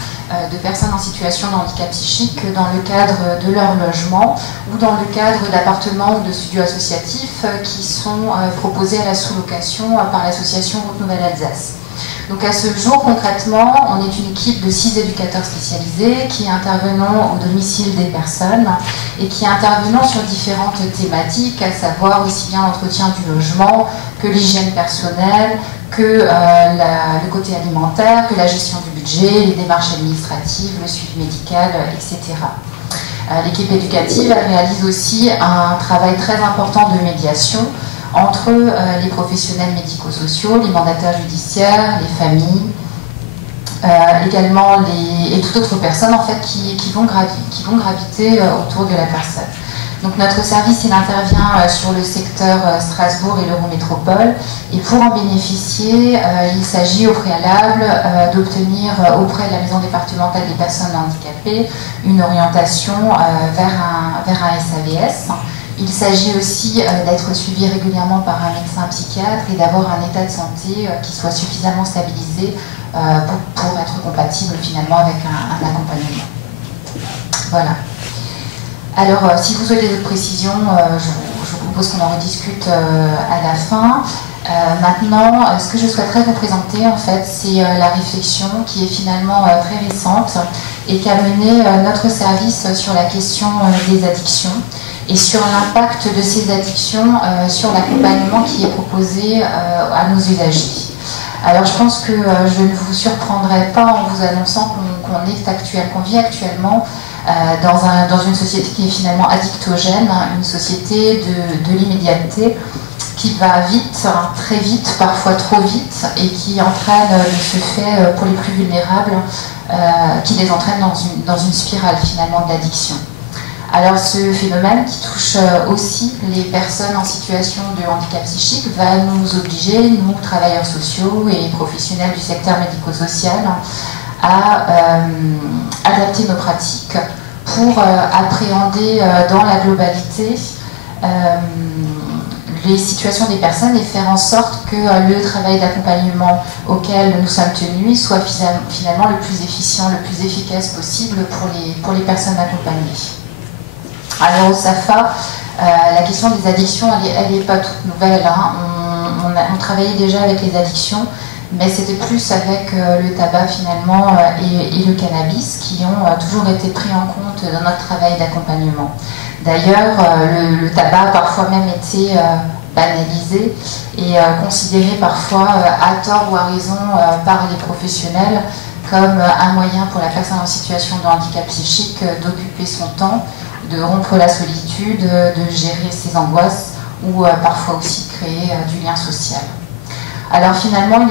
de personnes en situation de handicap psychique dans le cadre de leur logement ou dans le cadre d'appartements ou de studios associatifs qui sont proposés à la sous-location par l'association Route Nouvelle Alsace. Donc à ce jour, concrètement, on est une équipe de 6 éducateurs spécialisés qui intervenons au domicile des personnes et qui intervenons sur différentes thématiques, à savoir aussi bien l'entretien du logement que l'hygiène personnelle, que le côté alimentaire, que la gestion du budget, les démarches administratives, le suivi médical, etc. L'équipe éducative réalise aussi un travail très important de médiation entre les professionnels médico-sociaux, les mandataires judiciaires, les familles, également et toutes autres personnes en fait qui vont graviter autour de la personne. Donc notre service il intervient sur le secteur Strasbourg et l'Eurométropole, et pour en bénéficier, il s'agit au préalable d'obtenir auprès de la maison départementale des personnes handicapées une orientation vers un SAVS. Il s'agit aussi d'être suivi régulièrement par un médecin psychiatre et d'avoir un état de santé qui soit suffisamment stabilisé pour être compatible finalement avec un accompagnement. Voilà. Alors, si vous souhaitez des précisions, je vous propose qu'on en rediscute à la fin. Maintenant, ce que je souhaiterais vous présenter, en fait, c'est la réflexion qui est finalement très récente et qui a mené notre service sur la question des addictions et sur l'impact de ces addictions sur l'accompagnement qui est proposé à nos usagers. Alors je pense que je ne vous surprendrai pas en vous annonçant qu'on vit actuellement dans une société qui est finalement addictogène, une société de l'immédiateté qui va vite, très vite, parfois trop vite, et qui entraîne de ce fait, pour les plus vulnérables, qui les entraîne dans une spirale finalement de l'addiction. Alors ce phénomène qui touche aussi les personnes en situation de handicap psychique va nous obliger, nous travailleurs sociaux et professionnels du secteur médico-social, à adapter nos pratiques pour appréhender dans la globalité les situations des personnes et faire en sorte que le travail d'accompagnement auquel nous sommes tenus soit finalement le plus efficient, le plus efficace possible pour les personnes accompagnées. Alors au SAFA, la question des addictions, elle n'est pas toute nouvelle. Hein. On travaillait déjà avec les addictions, mais c'était plus avec le tabac finalement et le cannabis qui ont toujours été pris en compte dans notre travail d'accompagnement. D'ailleurs, le tabac a parfois même été banalisé et considéré parfois à tort ou à raison par les professionnels comme un moyen pour la personne en situation de handicap psychique d'occuper son temps, de rompre la solitude, de gérer ses angoisses ou parfois aussi créer du lien social. Alors finalement,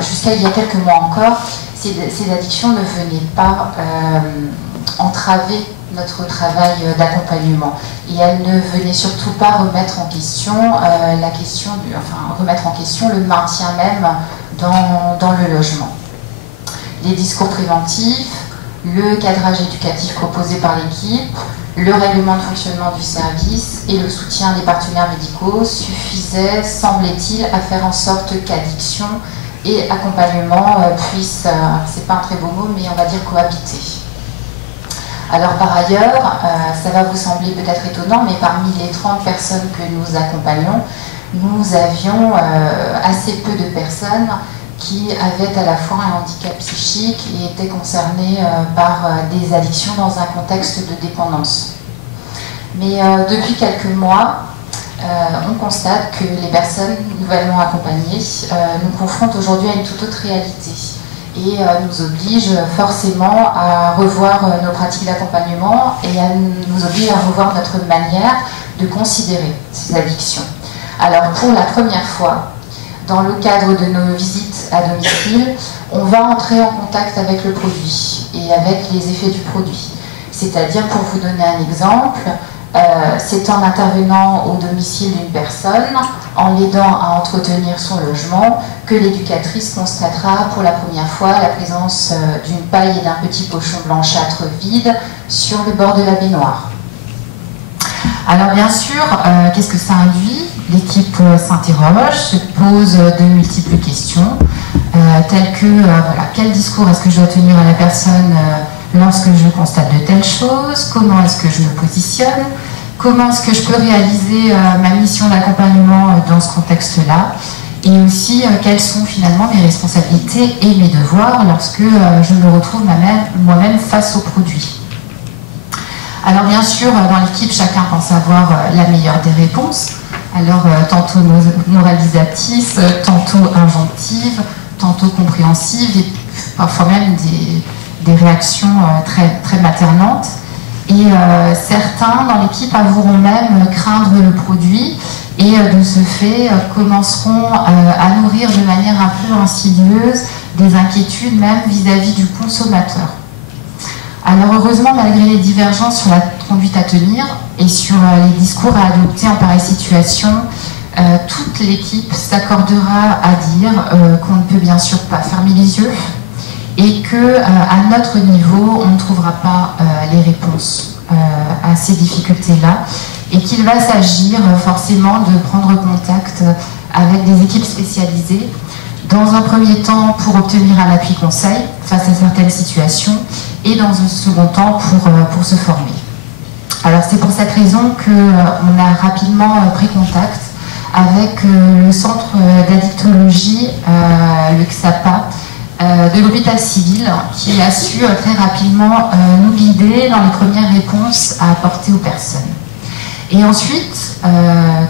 jusqu'à il y a quelques mois encore, ces addictions ne venaient pas entraver notre travail d'accompagnement et elles ne venaient surtout pas remettre en question remettre en question le maintien même dans le logement. Les discours préventifs, le cadrage éducatif proposé par l'équipe, le règlement de fonctionnement du service et le soutien des partenaires médicaux suffisaient, semblait-il, à faire en sorte qu'addiction et accompagnement puissent, c'est pas un très beau mot, mais on va dire cohabiter. Alors par ailleurs, ça va vous sembler peut-être étonnant, mais parmi les 30 personnes que nous accompagnons, nous avions assez peu de personnes qui avaient à la fois un handicap psychique et étaient concernées par des addictions dans un contexte de dépendance. Mais depuis quelques mois, on constate que les personnes nouvellement accompagnées nous confrontent aujourd'hui à une toute autre réalité et nous obligent forcément à revoir nos pratiques d'accompagnement et nous obligent à revoir notre manière de considérer ces addictions. Alors pour la première fois, dans le cadre de nos visites à domicile, on va entrer en contact avec le produit et avec les effets du produit. C'est-à-dire, pour vous donner un exemple, c'est en intervenant au domicile d'une personne, en l'aidant à entretenir son logement, que l'éducatrice constatera pour la première fois la présence d'une paille et d'un petit pochon blanchâtre vide sur le bord de la baignoire. Alors bien sûr, qu'est-ce que ça induit? L'équipe s'interroge, se pose de multiples questions, telles que quel discours est-ce que je dois tenir à la personne lorsque je constate de telles choses, comment est-ce que je me positionne, comment est-ce que je peux réaliser ma mission d'accompagnement dans ce contexte-là, et aussi quelles sont finalement mes responsabilités et mes devoirs lorsque je me retrouve moi-même face au produit. Alors bien sûr, dans l'équipe, chacun pense avoir la meilleure des réponses, alors tantôt moralisatrice, tantôt inventive, tantôt compréhensive, et parfois même des réactions très, très maternantes. Et certains dans l'équipe avoueront même craindre le produit et de ce fait commenceront à nourrir de manière un peu insidieuse des inquiétudes même vis-à-vis du consommateur. Alors heureusement, malgré les divergences sur la conduite à tenir et sur les discours à adopter en pareille situation, toute l'équipe s'accordera à dire qu'on ne peut bien sûr pas fermer les yeux et qu'à notre niveau, on ne trouvera pas les réponses à ces difficultés-là et qu'il va s'agir forcément de prendre contact avec des équipes spécialisées dans un premier temps pour obtenir un appui conseil face à certaines situations et dans un second temps pour se former. Alors c'est pour cette raison qu'on a rapidement pris contact avec le centre d'addictologie, le XAPA, de l'hôpital civil, qui a su très rapidement nous guider dans les premières réponses à apporter aux personnes. Et ensuite,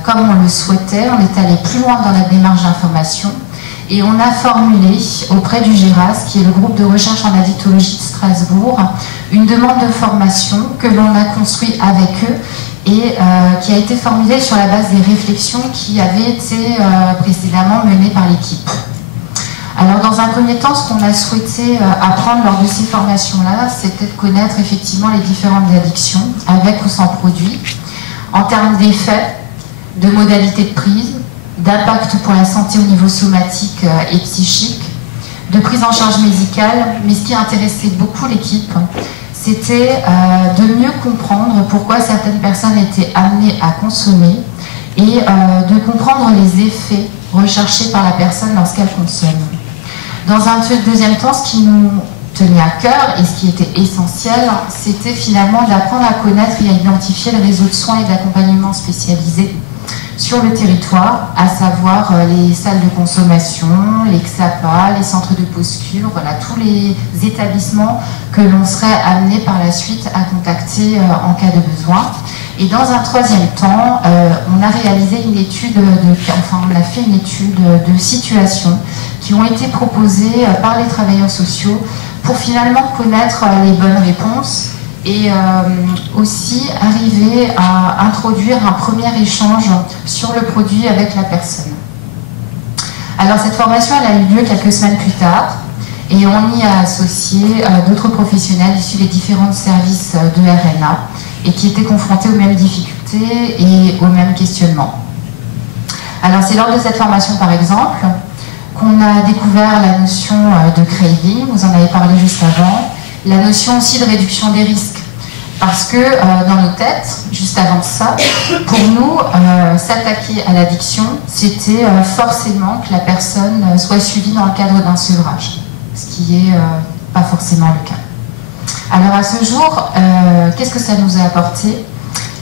comme on le souhaitait, on est allé plus loin dans la démarche d'information et on a formulé auprès du GERAS, qui est le groupe de recherche en addictologie de Strasbourg, une demande de formation que l'on a construite avec eux et qui a été formulée sur la base des réflexions qui avaient été précédemment menées par l'équipe. Alors dans un premier temps, ce qu'on a souhaité apprendre lors de ces formations-là, c'était de connaître effectivement les différentes addictions, avec ou sans produit, en termes d'effets, de modalités de prise, d'impact pour la santé au niveau somatique et psychique, de prise en charge médicale, mais ce qui intéressait beaucoup l'équipe, c'était de mieux comprendre pourquoi certaines personnes étaient amenées à consommer et de comprendre les effets recherchés par la personne lorsqu'elle consomme. Dans un deuxième temps, ce qui nous tenait à cœur et ce qui était essentiel, c'était finalement d'apprendre à connaître et à identifier le réseau de soins et d'accompagnement spécialisés sur le territoire, à savoir les salles de consommation, les XAPA, les centres de pause-cure, voilà, tous les établissements que l'on serait amené par la suite à contacter en cas de besoin. Et dans un troisième temps, on a réalisé une étude, on a fait une étude de situation qui ont été proposées par les travailleurs sociaux pour finalement connaître les bonnes réponses et aussi arriver à introduire un premier échange sur le produit avec la personne. Alors cette formation, elle a eu lieu quelques semaines plus tard et on y a associé d'autres professionnels issus des différents services de RNA et qui étaient confrontés aux mêmes difficultés et aux mêmes questionnements. Alors c'est lors de cette formation par exemple qu'on a découvert la notion de craving, vous en avez parlé juste avant, la notion aussi de réduction des risques. Parce que dans nos têtes, juste avant ça, pour nous, s'attaquer à l'addiction, c'était forcément que la personne soit suivie dans le cadre d'un sevrage, ce qui n'est pas forcément le cas. Alors à ce jour, qu'est-ce que ça nous a apporté?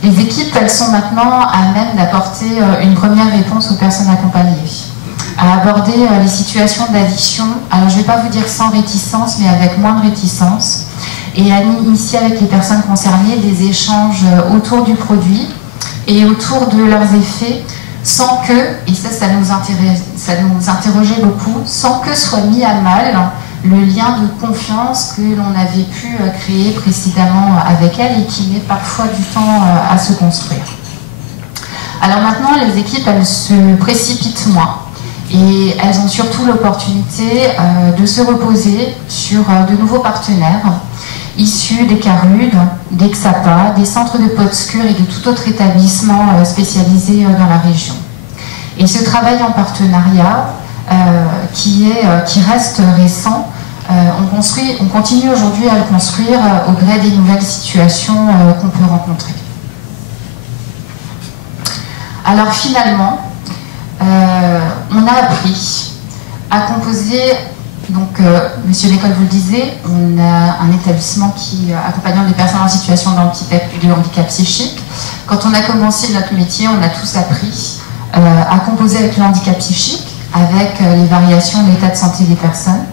Les équipes, elles sont maintenant à même d'apporter une première réponse aux personnes accompagnées, à aborder les situations d'addiction, alors je ne vais pas vous dire sans réticence, mais avec moins de réticence, et à initier avec les personnes concernées des échanges autour du produit et autour de leurs effets, sans que, et ça nous interrogeait beaucoup, sans que soit mis à mal le lien de confiance que l'on avait pu créer précédemment avec elles et qui met parfois du temps à se construire. Alors maintenant, les équipes, elles se précipitent moins. Et elles ont surtout l'opportunité de se reposer sur de nouveaux partenaires issus des CARUD, des XAPA, des centres de pause-cure et de tout autre établissement spécialisé dans la région. Et ce travail en partenariat, qui reste récent, on continue aujourd'hui à le construire au gré des nouvelles situations qu'on peut rencontrer. Alors finalement, on a appris à composer, donc Monsieur Lécole vous le disait, on a un établissement qui accompagnant des personnes en situation de handicap psychique. Quand on a commencé notre métier, on a tous appris à composer avec le handicap psychique, avec les variations de l'état de santé des personnes.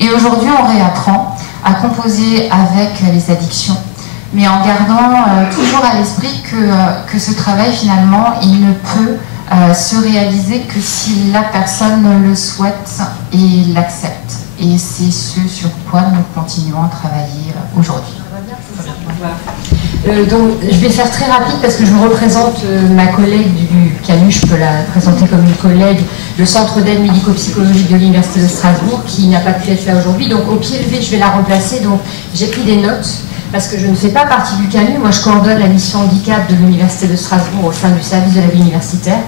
Et aujourd'hui, on réapprend à composer avec les addictions, mais en gardant toujours à l'esprit que ce travail, finalement, il ne peut se réaliser que si la personne le souhaite et l'accepte. Et c'est ce sur quoi nous continuons à travailler aujourd'hui. Donc, je vais faire très rapide parce que je vous représente ma collègue du CAMU, je peux la présenter comme une collègue, le Centre d'aide médico-psychologique de l'Université de Strasbourg, qui n'a pas pu être là aujourd'hui. Donc au pied levé, je vais la remplacer. Donc j'ai pris des notes parce que je ne fais pas partie du CAMU. Moi, je coordonne la mission handicap de l'Université de Strasbourg au sein du service de la vie universitaire.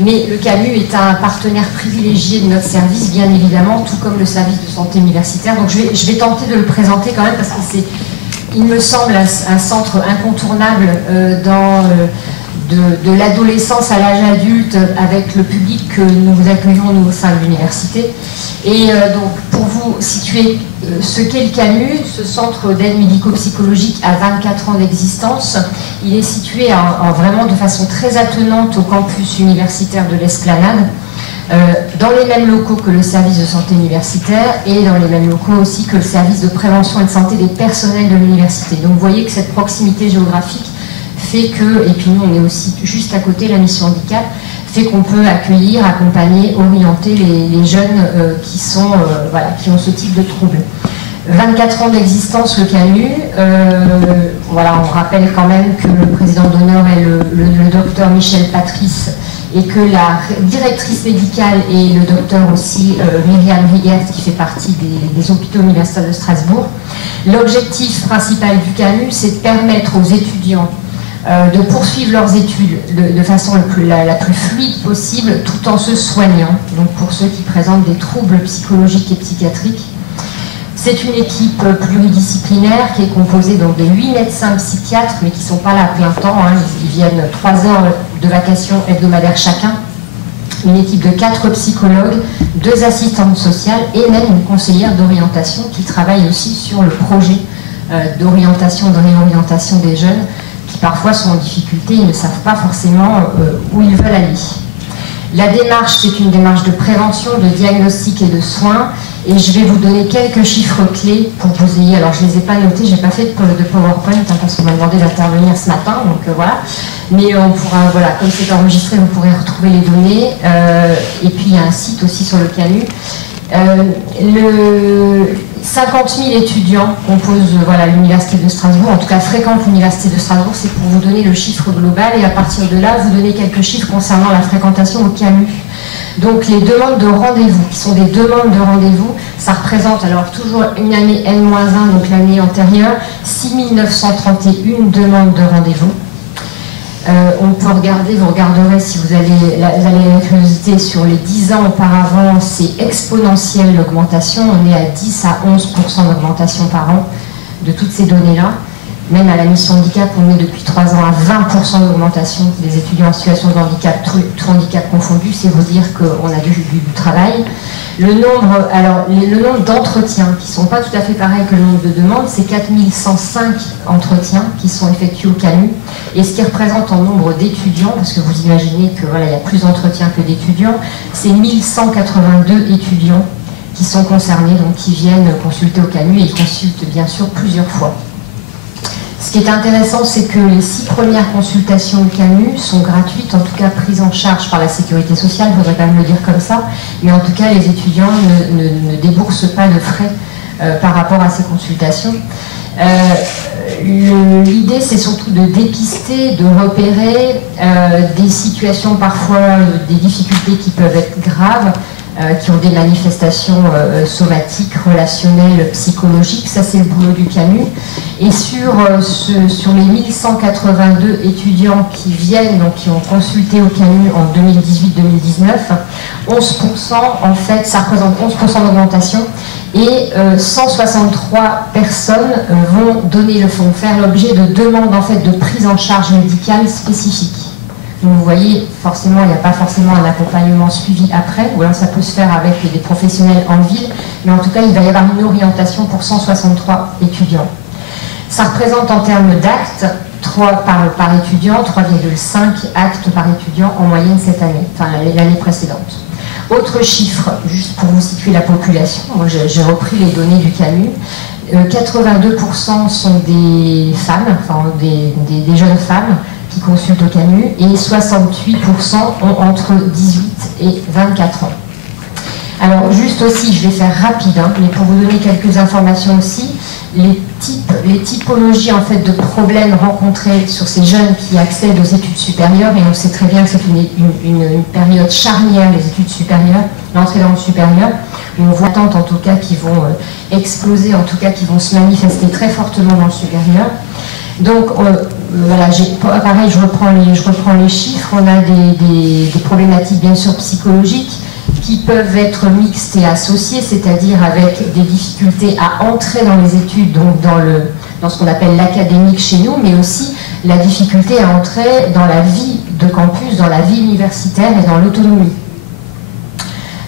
Mais le CAMU est un partenaire privilégié de notre service, bien évidemment, tout comme le service de santé universitaire. Donc je vais tenter de le présenter quand même parce que c'est, il me semble, un centre incontournable de l'adolescence à l'âge adulte avec le public que nous accueillons nous, au sein de l'université. Et donc, pour vous situer ce qu'est le CAMU, ce centre d'aide médico-psychologique a 24 ans d'existence. Il est situé vraiment de façon très attenante au campus universitaire de l'Esplanade, dans les mêmes locaux que le service de santé universitaire et dans les mêmes locaux aussi que le service de prévention et de santé des personnels de l'université. Donc vous voyez que cette proximité géographique fait que, et puis nous on est aussi juste à côté, la mission handicap, fait qu'on peut accueillir, accompagner, orienter les jeunes qui ont ce type de trouble. 24 ans d'existence, le CANU. On rappelle quand même que le président d'honneur est le docteur Michel Patrice et que la directrice médicale est le docteur aussi Myriam Riegert, qui fait partie des hôpitaux universitaires de Strasbourg. L'objectif principal du CANU, c'est de permettre aux étudiants de poursuivre leurs études de façon la plus fluide possible, tout en se soignant, donc pour ceux qui présentent des troubles psychologiques et psychiatriques. C'est une équipe pluridisciplinaire qui est composée donc de 8 médecins psychiatres, mais qui ne sont pas là à plein temps, ils viennent 3 heures de vacation hebdomadaires chacun, une équipe de 4 psychologues, 2 assistantes sociales et même une conseillère d'orientation qui travaille aussi sur le projet d'orientation, de réorientation des jeunes qui parfois sont en difficulté et ne savent pas forcément où ils veulent aller. La démarche, c'est une démarche de prévention, de diagnostic et de soins. Et je vais vous donner quelques chiffres clés pour que vous ayez. Alors, je ne les ai pas notés, je n'ai pas fait de PowerPoint parce qu'on m'a demandé d'intervenir ce matin. Donc voilà. Mais on pourra, voilà, comme c'est enregistré, vous pourrez retrouver les données. Et puis, il y a un site aussi sur le CANU. 50 000 étudiants composent l'Université de Strasbourg, en tout cas fréquentent l'Université de Strasbourg, c'est pour vous donner le chiffre global et à partir de là, vous donner quelques chiffres concernant la fréquentation au CANU. Donc les demandes de rendez-vous, qui sont des demandes de rendez-vous, ça représente alors toujours une année N-1, donc l'année antérieure, 6 931 demandes de rendez-vous. On peut regarder, vous regarderez si vous avez la curiosité sur les 10 ans auparavant, c'est exponentiel l'augmentation, on est à 10 à 11% d'augmentation par an de toutes ces données-là. Même à la mission handicap, on est depuis 3 ans à 20% d'augmentation des étudiants en situation de handicap, tout handicap confondu, c'est vous dire qu'on a du travail. Le nombre d'entretiens qui ne sont pas tout à fait pareils que le nombre de demandes, c'est 4105 entretiens qui sont effectués au CANU. Et ce qui représente en nombre d'étudiants, parce que vous imaginez que il y a plus d'entretiens que d'étudiants, c'est 1182 étudiants qui sont concernés, donc qui viennent consulter au CANU et ils consultent bien sûr plusieurs fois. Ce qui est intéressant, c'est que les 6 premières consultations au CANU sont gratuites, en tout cas prises en charge par la sécurité sociale, il faudrait quand même le dire comme ça, mais en tout cas les étudiants ne déboursent pas de frais par rapport à ces consultations. L'idée, c'est surtout de dépister, de repérer des situations parfois, des difficultés qui peuvent être graves, qui ont des manifestations somatiques, relationnelles, psychologiques. Ça, c'est le boulot du CANU. Et sur les 1182 étudiants qui viennent, donc qui ont consulté au CANU en 2018-2019, 11%, en fait, ça représente 11% d'augmentation. Et 163 personnes vont faire l'objet de demandes en fait, de prise en charge médicale spécifique. Donc vous voyez, forcément, il n'y a pas forcément un accompagnement suivi après, ou alors ça peut se faire avec des professionnels en ville, mais en tout cas, il va y avoir une orientation pour 163 étudiants. Ça représente en termes d'actes, 3 par étudiant, 3,5 actes par étudiant en moyenne cette année, enfin l'année précédente. Autre chiffre, juste pour vous situer la population, moi j'ai repris les données du CANU, 82% sont des femmes, enfin des jeunes femmes, qui consultent au CANU et 68% ont entre 18 et 24 ans. Alors juste aussi, je vais faire rapide, mais pour vous donner quelques informations aussi, les typologies en fait, de problèmes rencontrés sur ces jeunes qui accèdent aux études supérieures, et on sait très bien que c'est une période charnière, les études supérieures, l'entrée dans le supérieur, où on voit attentes en tout cas qui vont exploser, en tout cas qui vont se manifester très fortement dans le supérieur. Donc voilà, pareil, je reprends les chiffres. On a des problématiques bien sûr psychologiques qui peuvent être mixtes et associées, c'est-à-dire avec des difficultés à entrer dans les études, donc dans ce qu'on appelle l'académique chez nous, mais aussi la difficulté à entrer dans la vie de campus, dans la vie universitaire et dans l'autonomie.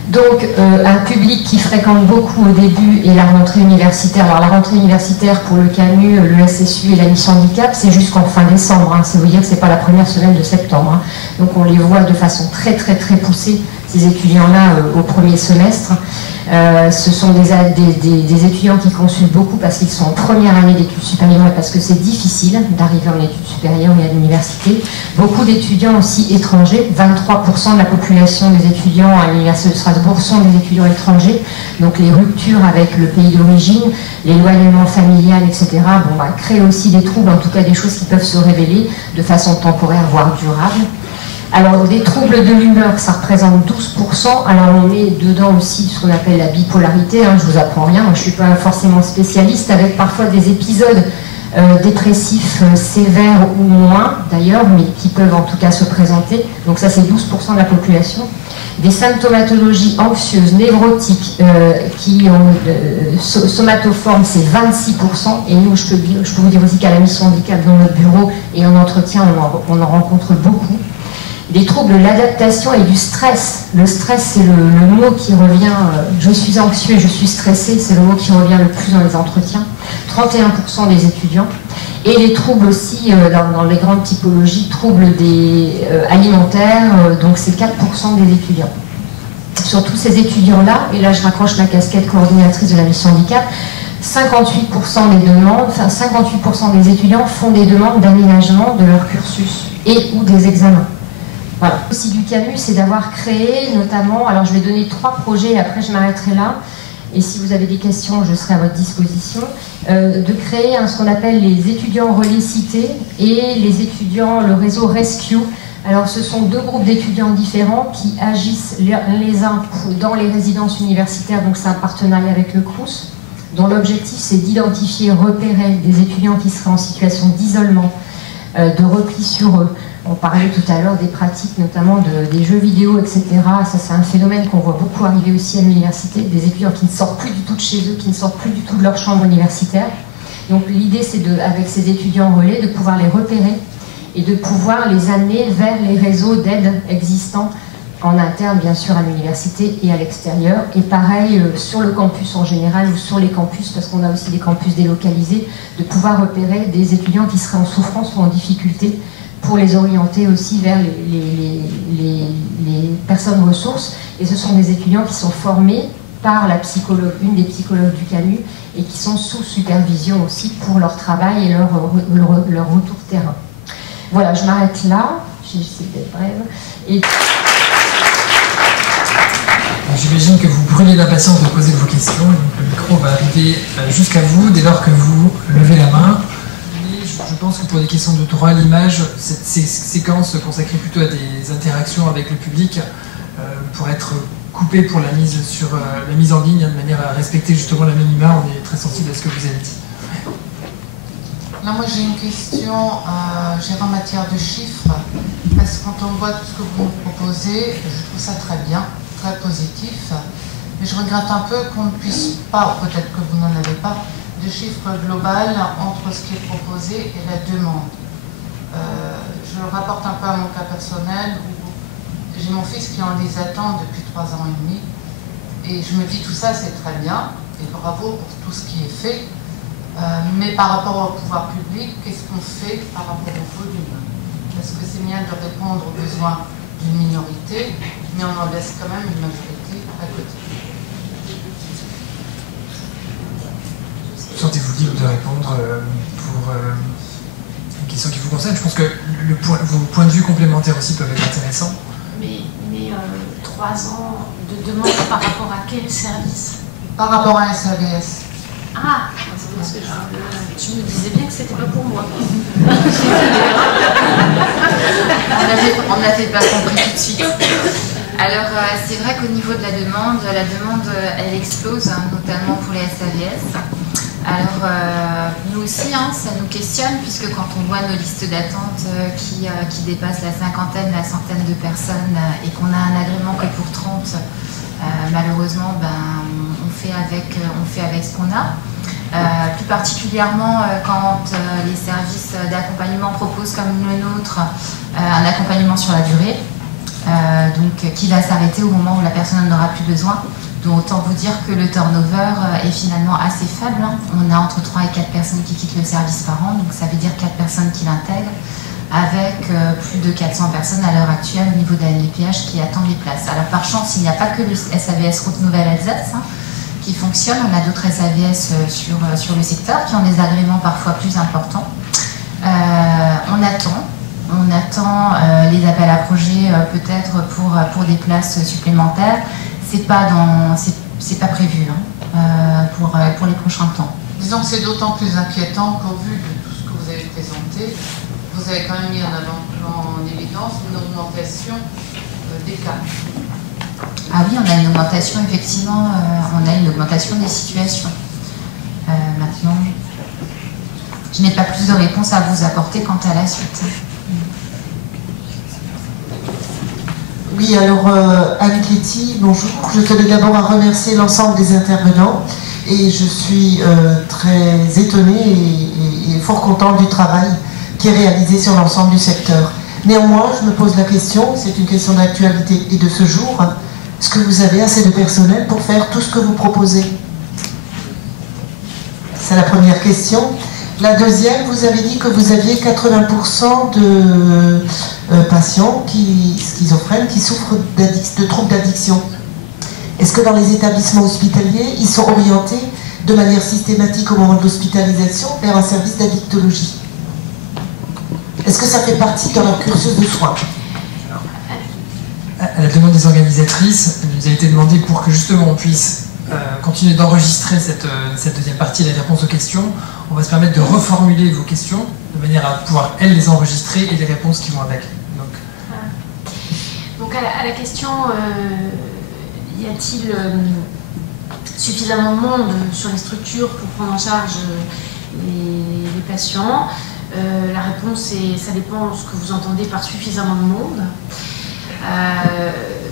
Donc, un public qui fréquente beaucoup au début et la rentrée universitaire. Alors, la rentrée universitaire pour le CANU, le SSU et la mission handicap, c'est jusqu'en fin décembre. C'est vous dire que ce n'est pas la première semaine de septembre. Donc, on les voit de façon très, très, très poussée, ces étudiants-là, au premier semestre. Ce sont des étudiants qui consultent beaucoup parce qu'ils sont en première année d'études supérieures et parce que c'est difficile d'arriver en études supérieures et à l'université. Beaucoup d'étudiants aussi étrangers, 23% de la population des étudiants à l'Université de Strasbourg sont des étudiants étrangers, donc les ruptures avec le pays d'origine, l'éloignement familial, etc. Créent aussi des troubles, en tout cas des choses qui peuvent se révéler de façon temporaire, voire durable. Alors, des troubles de l'humeur, ça représente 12%. Alors, on met dedans aussi ce qu'on appelle la bipolarité. Je vous apprends rien, je ne suis pas forcément spécialiste, avec parfois des épisodes dépressifs sévères ou moins, d'ailleurs, mais qui peuvent en tout cas se présenter. Donc ça, c'est 12% de la population. Des symptomatologies anxieuses, névrotiques, qui ont somatoformes, c'est 26%. Et nous, je peux vous dire aussi qu'à la mission handicap dans notre bureau et en entretien, on en rencontre beaucoup. Des troubles de l'adaptation et du stress. Le stress, c'est le mot qui revient, je suis anxieux et je suis stressé, c'est le mot qui revient le plus dans les entretiens. 31% des étudiants. Et les troubles aussi, dans les grandes typologies, troubles alimentaires, donc c'est 4% des étudiants. Sur tous ces étudiants-là, et là je raccroche ma casquette coordinatrice de la mission handicap, 58% des demandes, enfin 58% des étudiants font des demandes d'aménagement de leur cursus et ou des examens. Voilà. Aussi du CAMU, c'est d'avoir créé notamment, alors je vais donner 3 projets et après je m'arrêterai là, et si vous avez des questions, je serai à votre disposition, de créer ce qu'on appelle les étudiants relais cités et les étudiants, le réseau Rescue. Alors ce sont 2 groupes d'étudiants différents qui agissent les uns dans les résidences universitaires, donc c'est un partenariat avec le Crous, dont l'objectif c'est d'identifier, repérer des étudiants qui seraient en situation d'isolement, de repli sur eux. On parlait tout à l'heure des pratiques, notamment des jeux vidéo, etc. Ça, c'est un phénomène qu'on voit beaucoup arriver aussi à l'université, des étudiants qui ne sortent plus du tout de chez eux, qui ne sortent plus du tout de leur chambre universitaire. Donc l'idée, c'est avec ces étudiants relais, de pouvoir les repérer et de pouvoir les amener vers les réseaux d'aide existants en interne, bien sûr, à l'université et à l'extérieur. Et pareil, sur le campus en général ou sur les campus, parce qu'on a aussi des campus délocalisés, de pouvoir repérer des étudiants qui seraient en souffrance ou en difficulté pour les orienter aussi vers les personnes ressources. Et ce sont des étudiants qui sont formés par la psychologue, une des psychologues du CAMU, et qui sont sous supervision aussi pour leur travail et leur retour terrain. Voilà, je m'arrête là, j'essaie d'être brève. J'imagine que vous brûlez d'impatience de poser vos questions, donc le micro va arriver jusqu'à vous dès lors que vous levez la main. Je pense que pour des questions de droit à l'image, cette séquence consacrée plutôt à des interactions avec le public pourrait être coupée pour la mise en ligne, de manière à respecter justement l'anonymat. On est très sensible à ce que vous avez dit. Là, moi j'ai une question en matière de chiffres, parce que quand on voit tout ce que vous nous proposez, je trouve ça très bien, très positif, mais je regrette un peu qu'on ne puisse pas, peut-être que vous n'en avez pas, de chiffres global entre ce qui est proposé et la demande. Je le rapporte un peu à mon cas personnel, où j'ai mon fils qui en les attend depuis 3 ans et demi, et je me dis tout ça c'est très bien, et bravo pour tout ce qui est fait, mais par rapport au pouvoir public, qu'est-ce qu'on fait par rapport au volume? Parce que c'est bien de répondre aux besoins d'une minorité, mais on en laisse quand même une majorité à côté. Sentez-vous libre de répondre pour une question qui vous concerne. Je pense que vos points de vue complémentaires aussi peuvent être intéressants. Mais 3 ans de demande par rapport à quel service? Par rapport à un SAVS. Ah, c'est parce que je me disais bien que c'était pas pour moi. On n'avait pas compris tout de suite. Alors, c'est vrai qu'au niveau de la demande, elle explose, notamment pour les SAVS. Alors, nous aussi, ça nous questionne, puisque quand on voit nos listes d'attente qui dépassent la cinquantaine, la centaine de personnes, et qu'on a un agrément que pour 30, malheureusement, on fait avec ce qu'on a. Plus particulièrement quand les services d'accompagnement proposent, comme le nôtre, un accompagnement sur la durée, donc qui va s'arrêter au moment où la personne n'en aura plus besoin. Donc autant vous dire que le turnover est finalement assez faible. On a entre 3 et 4 personnes qui quittent le service par an, donc ça veut dire 4 personnes qui l'intègrent. avec plus de 400 personnes à l'heure actuelle au niveau de la NPH qui attendent les places. Alors par chance, il n'y a pas que le SAVS Route Nouvelle Alsace qui fonctionne, on a d'autres SAVS sur le secteur qui ont des agréments parfois plus importants. On attend les appels à projets peut-être pour des places supplémentaires. C'est pas prévu pour les prochains temps. Disons que c'est d'autant plus inquiétant qu'au vu de tout ce que vous avez présenté, vous avez quand même mis en évidence une augmentation des cas. Ah oui, on a une augmentation, effectivement, on a une augmentation des situations. Maintenant, je n'ai pas plus de réponses à vous apporter quant à la suite. Oui, alors Anne Cléty, bonjour. Je tenais d'abord à remercier l'ensemble des intervenants et je suis très étonnée et fort contente du travail qui est réalisé sur l'ensemble du secteur. Néanmoins, je me pose la question, c'est une question d'actualité et de ce jour, est-ce que vous avez assez de personnel pour faire tout ce que vous proposez? C'est la première question. La deuxième, vous avez dit que vous aviez 80% de patients schizophrènes qui souffrent de troubles d'addiction. Est-ce que dans les établissements hospitaliers, ils sont orientés de manière systématique au moment de l'hospitalisation vers un service d'addictologie? Est-ce que ça fait partie de leur cursus de soins? À la demande des organisatrices, il nous a été demandé pour que justement on puisse continuer d'enregistrer cette deuxième partie, la réponse aux questions, on va se permettre de reformuler vos questions de manière à pouvoir, elles, les enregistrer et les réponses qui vont avec. Donc à la question, y a-t-il suffisamment de monde sur les structures pour prendre en charge les patients? La réponse est, ça dépend de ce que vous entendez par suffisamment de monde.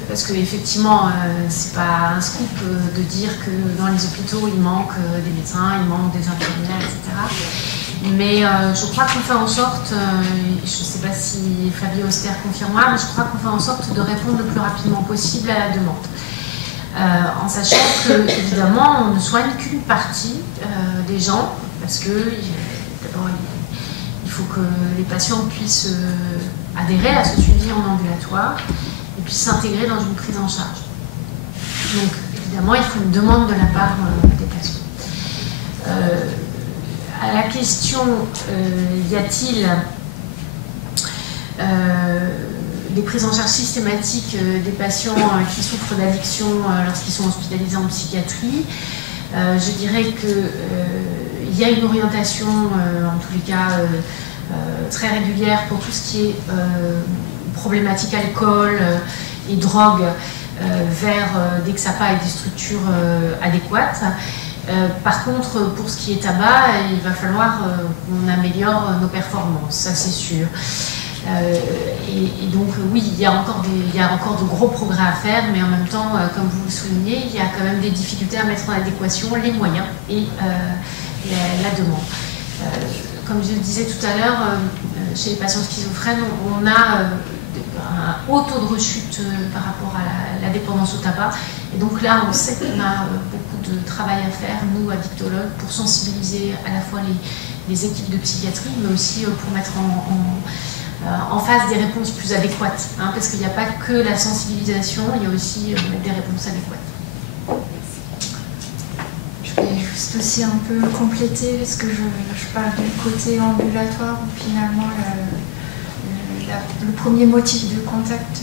Parce qu'effectivement, c'est pas un scoop de dire que dans les hôpitaux, il manque des médecins, il manque des infirmières, etc. Mais je crois qu'on fait en sorte, je ne sais pas si Flavie Auster confirmera, mais je crois qu'on fait en sorte de répondre le plus rapidement possible à la demande. En sachant que, évidemment, on ne soigne qu'une partie des gens, parce que d'abord, il faut que les patients puissent adhérer à ce suivi en ambulatoire et puis s'intégrer dans une prise en charge. Donc, évidemment, il faut une demande de la part des patients. À la question, y a-t-il des prises en charge systématiques des patients qui souffrent d'addiction lorsqu'ils sont hospitalisés en psychiatrie? Je dirais qu'il y a une orientation, en tous les cas, très régulière pour tout ce qui est problématique alcool et drogue vers des XAPA et des structures adéquates. Par contre, pour ce qui est tabac, il va falloir qu'on améliore nos performances, ça c'est sûr. Et donc oui, il y a encore de gros progrès à faire, mais en même temps, comme vous le soulignez, il y a quand même des difficultés à mettre en adéquation les moyens et la demande. Comme je le disais tout à l'heure, chez les patients schizophrènes, on a un haut taux de rechute par rapport à la dépendance au tabac. Et donc là, on sait qu'on a beaucoup de travail à faire, nous, addictologues, pour sensibiliser à la fois les équipes de psychiatrie, mais aussi pour mettre en face des réponses plus adéquates. Hein, parce qu'il n'y a pas que la sensibilisation, il y a aussi des réponses adéquates. Je vais juste aussi un peu compléter, parce que je parle du côté ambulatoire, où finalement le premier motif de contact,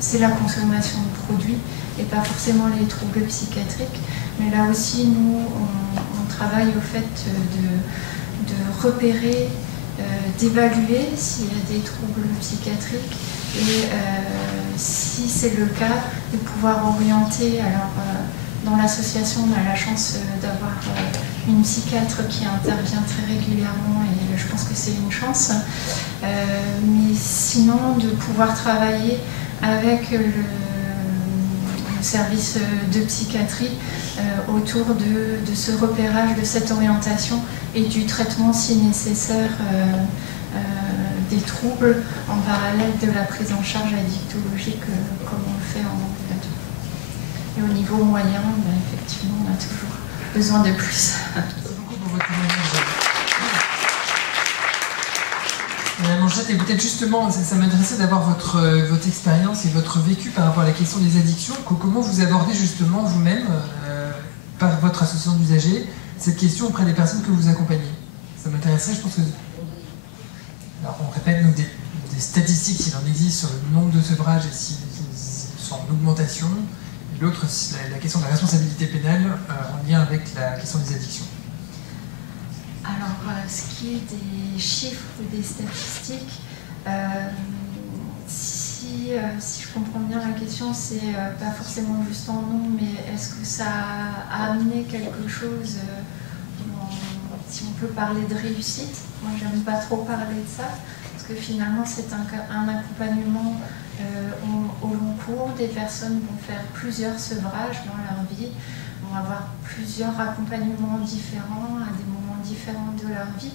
c'est la consommation de produits et pas forcément les troubles psychiatriques. Mais là aussi, nous, on travaille au fait de repérer, d'évaluer s'il y a des troubles psychiatriques et si c'est le cas, de pouvoir orienter. Alors, dans l'association, on a la chance d'avoir une psychiatre qui intervient très régulièrement et je pense que c'est une chance. Mais sinon, de pouvoir travailler avec le service de psychiatrie autour de ce repérage, de cette orientation et du traitement si nécessaire des troubles en parallèle de la prise en charge addictologique comme on le fait en ambulatoire. Et au niveau moyen, effectivement, on a toujours besoin de plus. Merci beaucoup pour votre témoignage. Madame Angers, Blanchette, et peut-être justement, ça m'intéressait d'avoir votre expérience et votre vécu par rapport à la question des addictions. Comment vous abordez justement vous-même, par votre association d'usagers, cette question auprès des personnes que vous accompagnez? Ça m'intéresserait, je pense que... Alors, on répète donc des statistiques, s'il en existe, sur le nombre de sevrages et s'ils sont en augmentation. Et l'autre, la question de la responsabilité pénale en lien avec la question des addictions. Alors, ce qui est des chiffres ou des statistiques, si je comprends bien la question, c'est pas forcément juste en nom, mais est-ce que ça a amené quelque chose, si on peut parler de réussite? Moi, j'aime pas trop parler de ça, parce que finalement, c'est un accompagnement au long cours. Des personnes vont faire plusieurs sevrages dans leur vie, vont avoir plusieurs accompagnements différents à des moments différents de leur vie.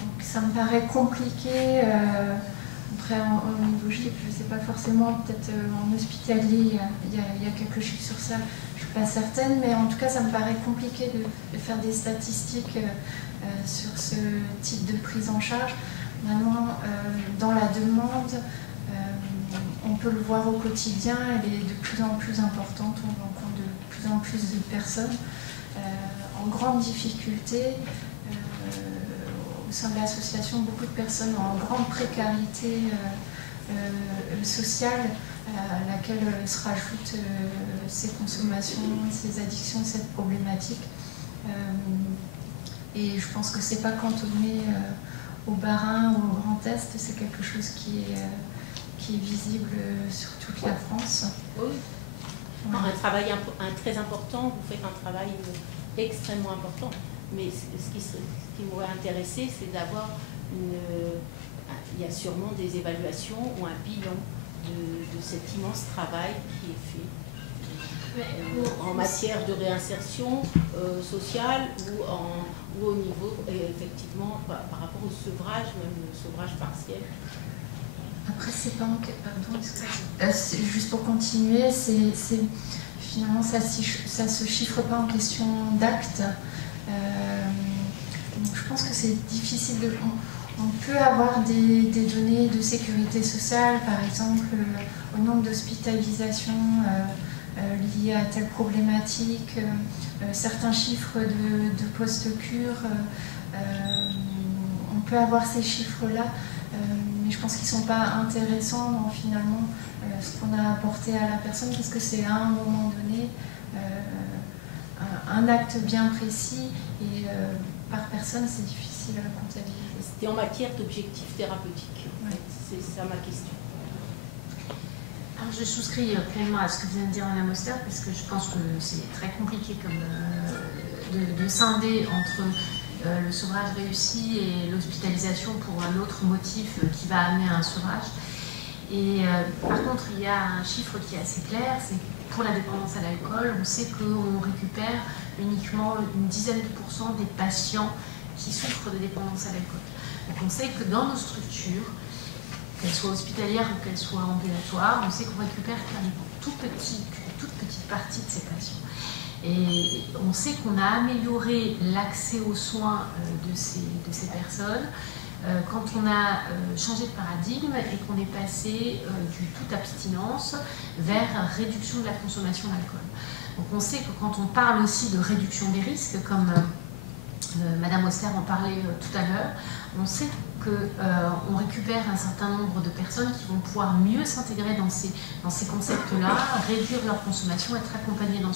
Donc ça me paraît compliqué. Après, au niveau chiffre, je ne sais pas forcément, peut-être en hospitalier, il y a quelques chiffres sur ça, je ne suis pas certaine, mais en tout cas, ça me paraît compliqué de faire des statistiques sur ce type de prise en charge. Maintenant, dans la demande, on peut le voir au quotidien, elle est de plus en plus importante, on rencontre de plus en plus de personnes en grande difficulté. Au sein de l'association, beaucoup de personnes en grande précarité sociale, à laquelle se rajoutent ces consommations, ces addictions, cette problématique. Et je pense que c'est pas cantonné au Bas-Rhin ou au Grand Est, c'est quelque chose qui est visible sur toute la France. Oui. Un travail très important, vous faites un travail extrêmement important. Mais ce qui m'aurait intéressé, c'est d'avoir il y a sûrement des évaluations ou un bilan de cet immense travail qui est fait en matière de réinsertion sociale ou au niveau, effectivement, par rapport au sevrage, même le sevrage partiel. Après, c'est pas pardon, juste pour continuer, finalement, ça se chiffre pas en question d'actes. Donc je pense que c'est difficile on peut avoir des données de sécurité sociale, par exemple au nombre d'hospitalisations liées à telle problématique, certains chiffres de post-cure, on peut avoir ces chiffres-là, mais je pense qu'ils ne sont pas intéressants dans finalement ce qu'on a apporté à la personne, parce que c'est à un moment donné un acte bien précis et par personne, c'est difficile à comptabiliser. C'était en matière d'objectifs thérapeutiques. Ouais. C'est ça ma question. Alors je souscris pleinement à ce que vient de dire Mme Auster, parce que je pense que c'est très compliqué de scinder entre le sevrage réussi et l'hospitalisation pour un autre motif qui va amener à un sevrage. Et par contre, il y a un chiffre qui est assez clair, c'est pour la dépendance à l'alcool, on sait qu'on récupère uniquement une dizaine de % des patients qui souffrent de dépendance à l'alcool. Donc on sait que dans nos structures, qu'elles soient hospitalières ou qu'elles soient ambulatoires, on sait qu'on récupère qu'une toute petite partie de ces patients. Et on sait qu'on a amélioré l'accès aux soins de ces personnes quand on a changé de paradigme et qu'on est passé du toute abstinence vers réduction de la consommation d'alcool. Donc on sait que quand on parle aussi de réduction des risques, comme Madame Auster en parlait tout à l'heure, on sait qu'on récupère un certain nombre de personnes qui vont pouvoir mieux s'intégrer dans ces concepts-là, réduire leur consommation, être accompagnées dans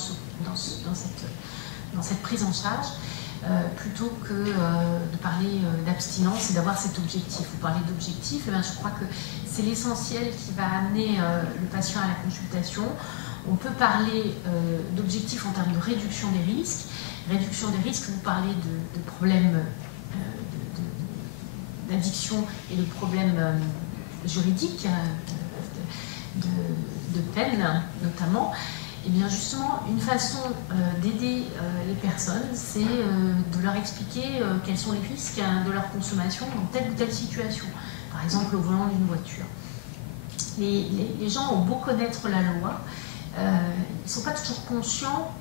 cette prise en charge, plutôt que de parler d'abstinence et d'avoir cet objectif. Vous parlez d'objectif, je crois que c'est l'essentiel qui va amener le patient à la consultation. On peut parler d'objectifs en termes de réduction des risques. Réduction des risques, vous parlez de problèmes d'addiction et de problèmes juridiques, de peine notamment. Et bien justement, une façon d'aider les personnes, c'est de leur expliquer quels sont les risques de leur consommation dans telle ou telle situation. Par exemple, au volant d'une voiture. Les gens ont beau connaître la loi, ils ne sont pas toujours conscients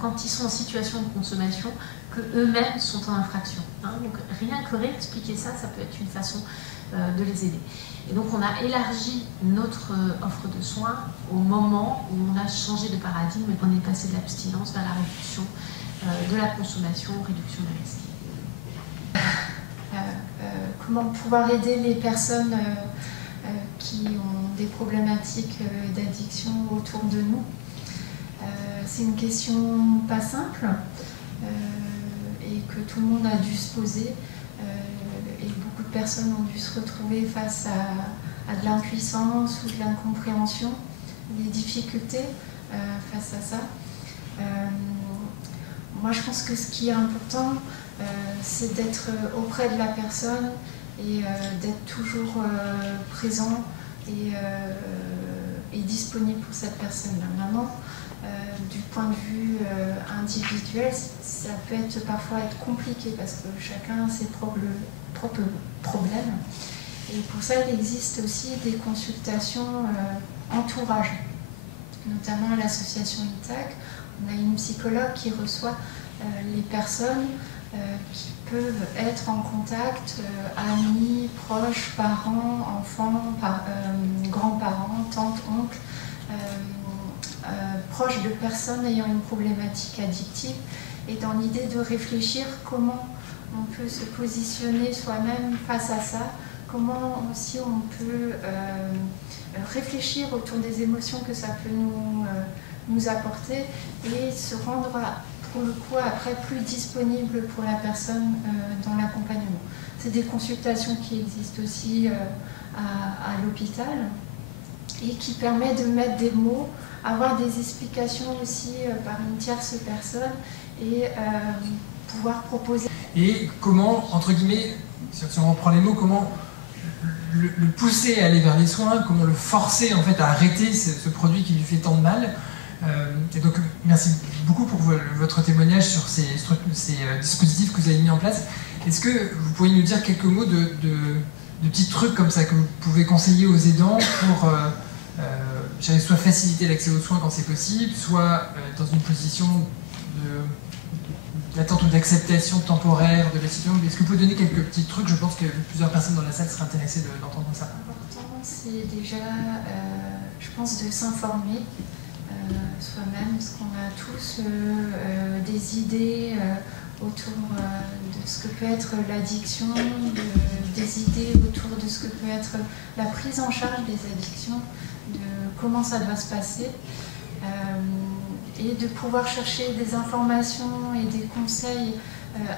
quand ils sont en situation de consommation qu'eux-mêmes sont en infraction. Donc rien que réexpliquer ça, ça peut être une façon de les aider. Et donc on a élargi notre offre de soins au moment où on a changé de paradigme et qu'on est passé de l'abstinence vers la réduction de la consommation, réduction de risque. Comment pouvoir aider les personnes qui ont des problématiques d'addiction autour de nous. C'est une question pas simple et que tout le monde a dû se poser et beaucoup de personnes ont dû se retrouver face à de l'impuissance ou de l'incompréhension, des difficultés face à ça. Moi je pense que ce qui est important c'est d'être auprès de la personne et d'être toujours présent et disponible pour cette personne-là. Maintenant, du point de vue individuel, ça peut parfois être compliqué parce que chacun a ses propres problèmes. Et pour ça, il existe aussi des consultations entourage, notamment à l'association ITAC. On a une psychologue qui reçoit les personnes qui peuvent être en contact, amis, proches, parents, enfants, grands-parents, tantes, oncles, proches de personnes ayant une problématique addictive, et dans l'idée de réfléchir comment on peut se positionner soi-même face à ça, comment aussi on peut réfléchir autour des émotions que ça peut nous apporter et se rendre pour le coup après plus disponible pour la personne dans l'accompagnement. C'est des consultations qui existent aussi à l'hôpital et qui permettent de mettre des mots, avoir des explications aussi par une tierce personne et pouvoir proposer. Et comment, entre guillemets, si on reprend les mots, comment le pousser à aller vers les soins, comment le forcer en fait à arrêter ce produit qui lui fait tant de mal. Et donc merci beaucoup pour votre témoignage sur ces dispositifs que vous avez mis en place. Est-ce que vous pourriez nous dire quelques mots de petits trucs comme ça que vous pouvez conseiller aux aidants pour soit faciliter l'accès aux soins quand c'est possible, soit dans une position d'attente ou d'acceptation temporaire de la situation? Est-ce que vous pouvez donner quelques petits trucs? Je pense que plusieurs personnes dans la salle seraient intéressées d'entendre ça. L'important, c'est déjà, je pense, de s'informer soi-même, parce qu'on a tous des idées autour de ce que peut être l'addiction, des idées autour de ce que peut être la prise en charge des addictions, de comment ça doit se passer, et de pouvoir chercher des informations et des conseils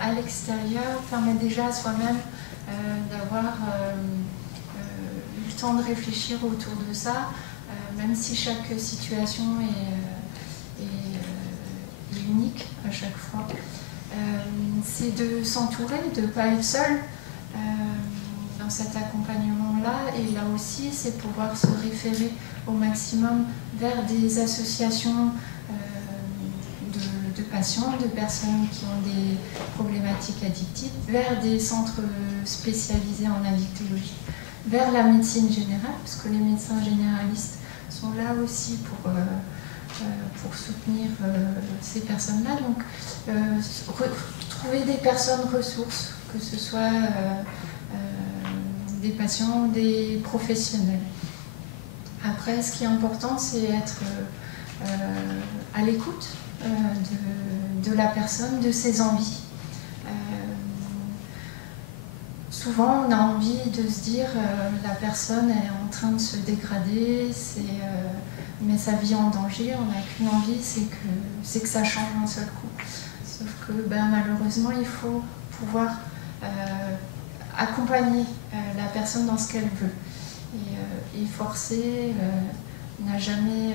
à l'extérieur permet déjà à soi-même d'avoir eu le temps de réfléchir autour de ça, même si chaque situation est unique à chaque fois. C'est de s'entourer, de ne pas être seul dans cet accompagnement-là. Et là aussi, c'est pouvoir se référer au maximum vers des associations de patients, de personnes qui ont des problématiques addictives, vers des centres spécialisés en addictologie, vers la médecine générale, parce que les médecins généralistes sont là aussi pour soutenir ces personnes-là. Donc, trouver des personnes ressources, que ce soit des patients ou des professionnels. Après, ce qui est important, c'est être à l'écoute de la personne, de ses envies. Souvent, on a envie de se dire la personne est en train de se dégrader, met sa vie en danger. On n'a qu'une envie, c'est que ça change d'un seul coup. Sauf que malheureusement, il faut pouvoir accompagner la personne dans ce qu'elle veut. Et forcer n'a jamais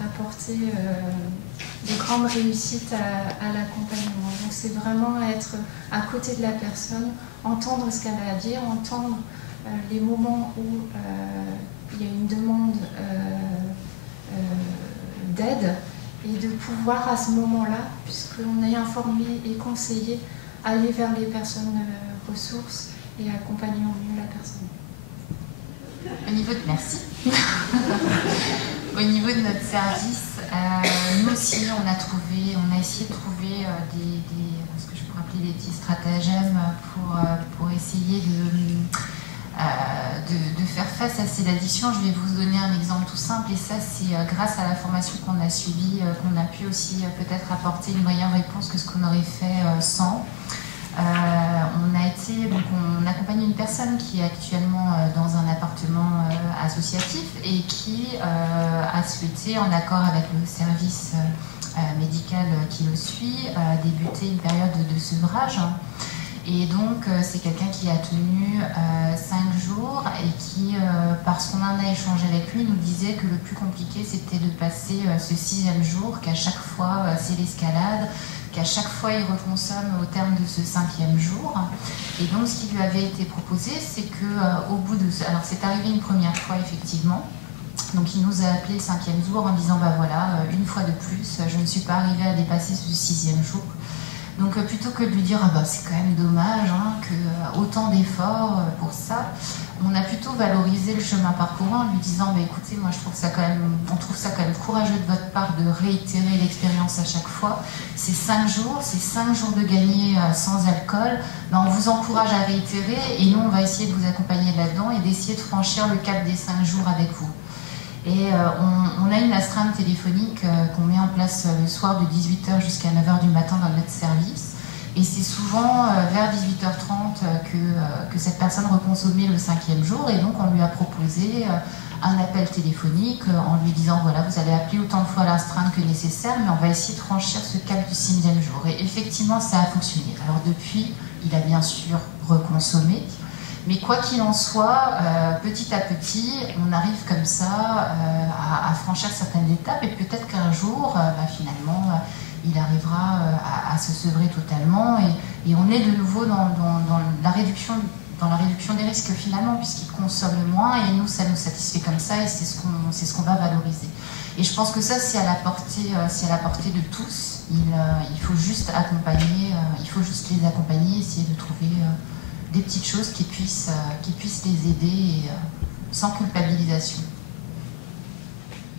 apporté de grandes réussites à l'accompagnement. Donc c'est vraiment être à côté de la personne, entendre ce qu'elle a à dire, entendre les moments où il y a une demande d'aide et de pouvoir à ce moment-là, puisqu'on est informé et conseillé, aller vers les personnes ressources et accompagner au mieux la personne. Merci. Au niveau de notre service, nous aussi, on a essayé de trouver ce que je pourrais appeler des petits stratagèmes pour essayer de faire face à ces addictions. Je vais vous donner un exemple tout simple, et ça c'est grâce à la formation qu'on a suivie, qu'on a pu aussi peut-être apporter une meilleure réponse que ce qu'on aurait fait sans. On accompagne une personne qui est actuellement dans un appartement associatif et qui a souhaité, en accord avec le service médical qui le suit, débuter une période de sevrage. Et donc, c'est quelqu'un qui a tenu 5 jours et qui, parce qu'on en a échangé avec lui, nous disait que le plus compliqué, c'était de passer ce 6e jour, qu'à chaque fois, c'est l'escalade, qu'à chaque fois, il reconsomme au terme de ce 5e jour. Et donc, ce qui lui avait été proposé, c'est qu'au bout de... Alors, c'est arrivé une première fois, effectivement. Donc, il nous a appelé le 5e jour en disant, bah voilà, une fois de plus, je ne suis pas arrivée à dépasser ce 6e jour. Donc plutôt que de lui dire ah bah, c'est quand même dommage que autant d'efforts pour ça, on a plutôt valorisé le chemin parcouru en lui disant bah, écoutez, moi je trouve ça quand même, on trouve ça quand même courageux de votre part de réitérer l'expérience à chaque fois. C'est 5 jours, c'est 5 jours de gagner sans alcool. Ben, on vous encourage à réitérer et nous on va essayer de vous accompagner là-dedans et d'essayer de franchir le cap des 5 jours avec vous. Et on a une astreinte téléphonique qu'on met en place le soir de 18h jusqu'à 9h du matin dans notre service. Et c'est souvent vers 18h30 que cette personne reconsommait le 5e jour. Et donc on lui a proposé un appel téléphonique en lui disant voilà, vous allez appeler autant de fois l'astreinte que nécessaire, mais on va essayer de franchir ce cap du 6e jour. Et effectivement, ça a fonctionné. Alors depuis, il a bien sûr reconsommé. Mais quoi qu'il en soit, petit à petit, on arrive comme ça à franchir certaines étapes et peut-être qu'un jour, finalement, il arrivera à se sevrer totalement et on est de nouveau dans la réduction des risques finalement, puisqu'il consomme moins et nous, ça nous satisfait comme ça et c'est ce qu'on va valoriser. Et je pense que ça, c'est à la portée de tous. Il faut juste accompagner, il faut juste les accompagner, essayer de trouver des petites choses qui puissent les aider sans culpabilisation.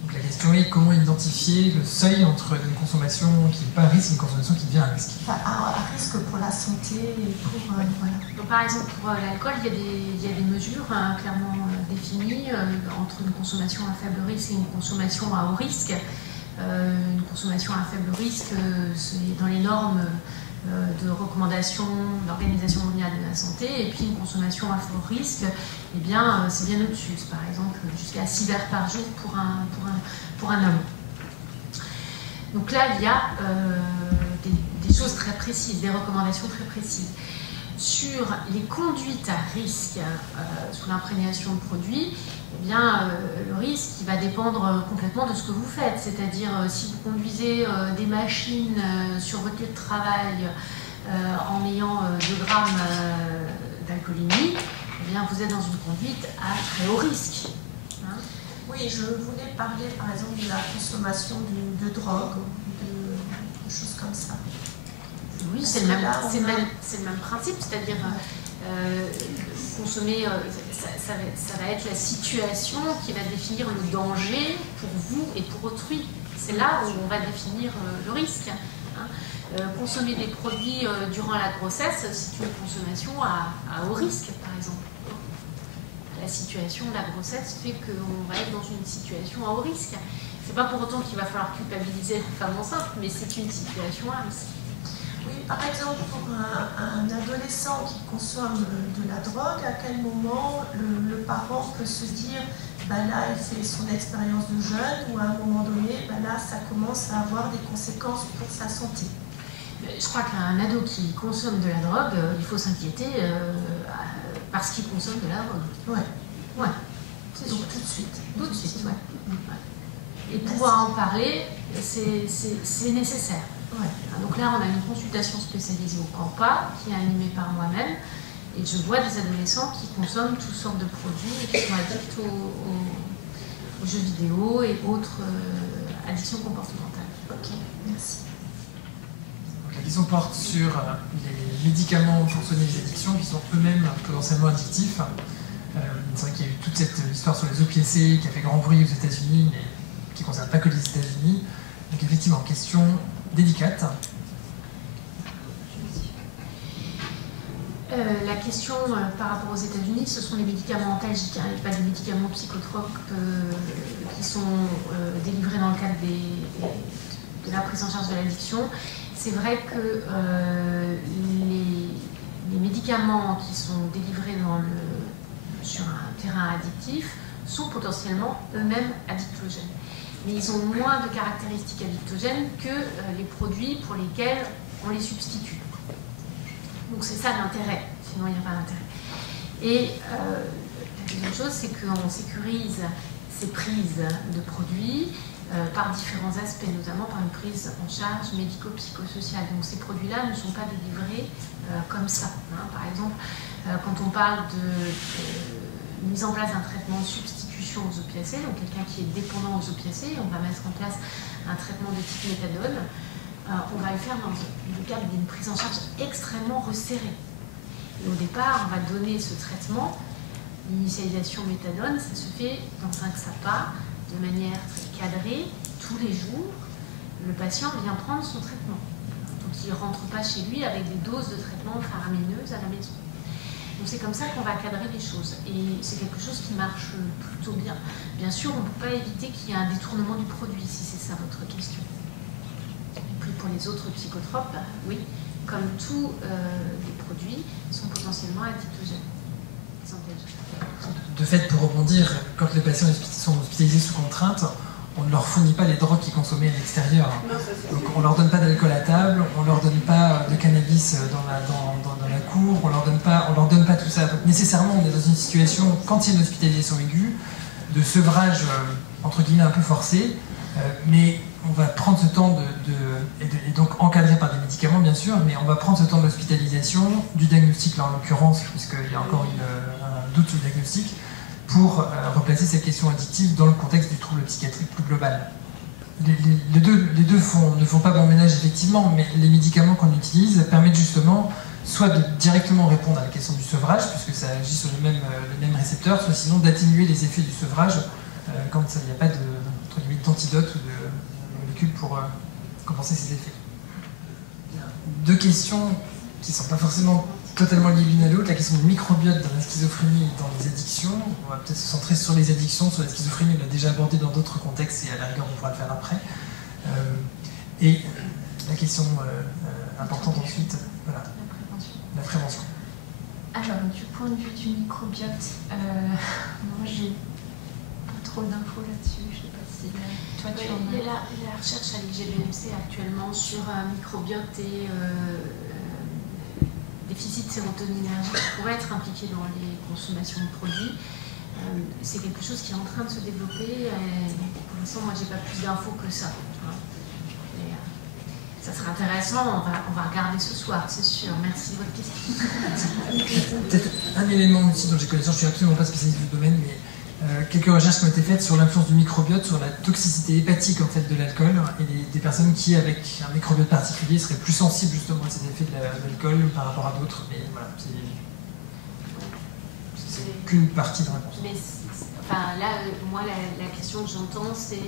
Donc la question est comment identifier le seuil entre une consommation qui n'est pas un risque et une consommation qui devient un risque. Enfin, un risque pour la santé et pour... voilà. Donc, par exemple, pour l'alcool, il y a des mesures clairement définies entre une consommation à faible risque et une consommation à haut risque. Une consommation à faible risque, c'est dans les normes de recommandation de l'Organisation mondiale de la santé, et puis une consommation à fort risque, eh bien, c'est bien au-dessus. Par exemple, jusqu'à 6 verres par jour pour un homme. Donc là, il y a des choses très précises, des recommandations très précises. Sur les conduites à risque sous l'imprégnation de produits, eh bien, le risque il va dépendre complètement de ce que vous faites. C'est-à-dire, si vous conduisez des machines sur votre lieu de travail en ayant 2 grammes d'alcoolémie, eh bien, vous êtes dans une conduite à très haut risque. Hein. Oui, je voulais parler par exemple de la consommation de drogue ou de choses comme ça. Oui, c'est le même principe, c'est-à-dire consommer, ça va être la situation qui va définir le danger pour vous et pour autrui. C'est là où on va définir le risque. Hein. Consommer des produits durant la grossesse, c'est une consommation à haut risque, par exemple. La situation de la grossesse fait qu'on va être dans une situation à haut risque. C'est pas pour autant qu'il va falloir culpabiliser la femme enceinte, mais c'est une situation à risque. Oui, par exemple, pour un adolescent qui consomme de la drogue, à quel moment le parent peut se dire ben là, il fait son expérience de jeune, ou à un moment donné, ben là, ça commence à avoir des conséquences pour sa santé. Je crois qu'un ado qui consomme de la drogue, il faut s'inquiéter parce qu'il consomme de la drogue. Ouais. C'est donc tout de suite. Tout de suite, ouais. Et pouvoir en parler, c'est nécessaire. Ouais. Donc là, on a une consultation spécialisée au Campa, qui est animée par moi-même, et je vois des adolescents qui consomment toutes sortes de produits et qui sont addicts aux jeux vidéo et autres addictions comportementales. Ok, merci. Donc la question porte sur les médicaments pour soigner les addictions qui sont eux-mêmes potentiellement addictifs. C'est vrai qu'il y a eu toute cette histoire sur les opiacés qui a fait grand bruit aux États-Unis, mais qui ne concerne pas que les États-Unis. Donc effectivement, question délicate. La question par rapport aux États-Unis, ce sont les médicaments antalgiques, hein, et pas des médicaments psychotropes qui sont délivrés dans le cadre de la prise en charge de l'addiction. C'est vrai que les médicaments qui sont délivrés sur un terrain addictif sont potentiellement eux-mêmes addictogènes. Mais ils ont moins de caractéristiques addictogènes que les produits pour lesquels on les substitue. Donc c'est ça l'intérêt, sinon il n'y a pas d'intérêt. Et la deuxième chose, c'est qu'on sécurise ces prises de produits par différents aspects, notamment par une prise en charge médico-psychosociale. Donc ces produits-là ne sont pas délivrés comme ça. Hein. Par exemple, quand on parle de mise en place d'un traitement de substitution aux opiacés, donc quelqu'un qui est dépendant aux opiacés, on va mettre en place un traitement de type méthadone. On va le faire dans le cadre d'une prise en charge extrêmement resserrée. Et au départ, on va donner ce traitement, l'initialisation méthadone, ça se fait dans un XAPA, de manière très cadrée, tous les jours. Le patient vient prendre son traitement. Donc il ne rentre pas chez lui avec des doses de traitement faramineuses à la maison. Donc c'est comme ça qu'on va cadrer les choses. Et c'est quelque chose qui marche plutôt bien. Bien sûr, on ne peut pas éviter qu'il y ait un détournement du produit, si c'est ça votre question. Pour les autres psychotropes, oui, comme tous les produits, sont potentiellement addictogènes. De fait, pour rebondir, quand les patients sont hospitalisés sous contrainte, on ne leur fournit pas les drogues qu'ils consommaient à l'extérieur. Donc on ne leur donne pas d'alcool à table, on ne leur donne pas de cannabis dans la cour, on leur donne pas tout ça. Donc nécessairement, on est dans une situation, quand il y a une hospitalisation aiguë, de sevrage, entre guillemets, un peu forcé, mais on va prendre ce temps et donc encadré par des médicaments bien sûr, mais on va prendre ce temps de l'hospitalisation, du diagnostic là en l'occurrence, puisqu'il y a encore un doute sur le diagnostic, pour replacer cette question addictive dans le contexte du trouble psychiatrique plus global. Les deux ne font pas bon ménage effectivement, mais les médicaments qu'on utilise permettent justement soit de directement répondre à la question du sevrage, puisque ça agit sur les mêmes récepteurs, soit sinon d'atténuer les effets du sevrage quand il n'y a pas d'antidote ou de molécules pour compenser ces effets. Deux questions qui ne sont pas forcément totalement liées l'une à l'autre. La question du microbiote dans la schizophrénie et dans les addictions. On va peut-être se centrer sur les addictions, sur la schizophrénie, on l'a déjà abordé dans d'autres contextes et à la rigueur on pourra le faire après. Et la question importante ensuite, voilà, la prévention. Alors, du point de vue du microbiote, moi j'ai pas trop d'infos là-dessus, je sais pas si toi tu en as. Il y a la recherche à l'IGBMC actuellement sur un microbiote et déficit sérotoninergique qui pourrait être impliqué dans les consommations de produits. C'est quelque chose qui est en train de se développer. Pour l'instant, moi, j'ai pas plus d'infos que ça. Et, ça sera intéressant, on va regarder ce soir, c'est sûr. Merci de votre question. Peut-être un élément aussi dont j'ai connaissance, je ne suis absolument pas spécialiste du domaine, mais quelques recherches qui ont été faites sur l'influence du microbiote sur la toxicité hépatique en fait, de l'alcool et des personnes qui, avec un microbiote particulier, seraient plus sensibles justement à ces effets de l'alcool par rapport à d'autres. Mais voilà, c'est qu'une partie de la réponse. Mais enfin, là, moi, la question que j'entends, c'est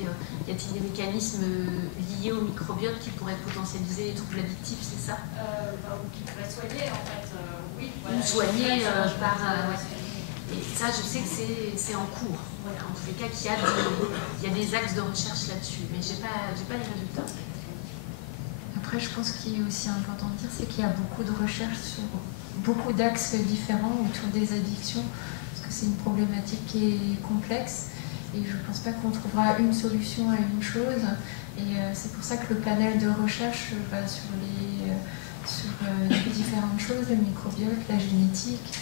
y a-t-il des mécanismes liés au microbiote qui pourraient potentialiser les troubles addictifs, c'est ça Ou qui pourraient soigner, en fait, oui. Voilà, ou soigner par... Et ça, je sais que c'est en cours. Voilà, en tous les cas, qu'il y a des axes de recherche là-dessus, mais j'ai pas les résultats. Après, je pense qu'il est aussi important de dire, c'est qu'il y a beaucoup de recherches sur beaucoup d'axes différents autour des addictions, parce que c'est une problématique qui est complexe, et je ne pense pas qu'on trouvera une solution à une chose. Et c'est pour ça que le panel de recherche va sur différentes choses, le microbiote, la génétique,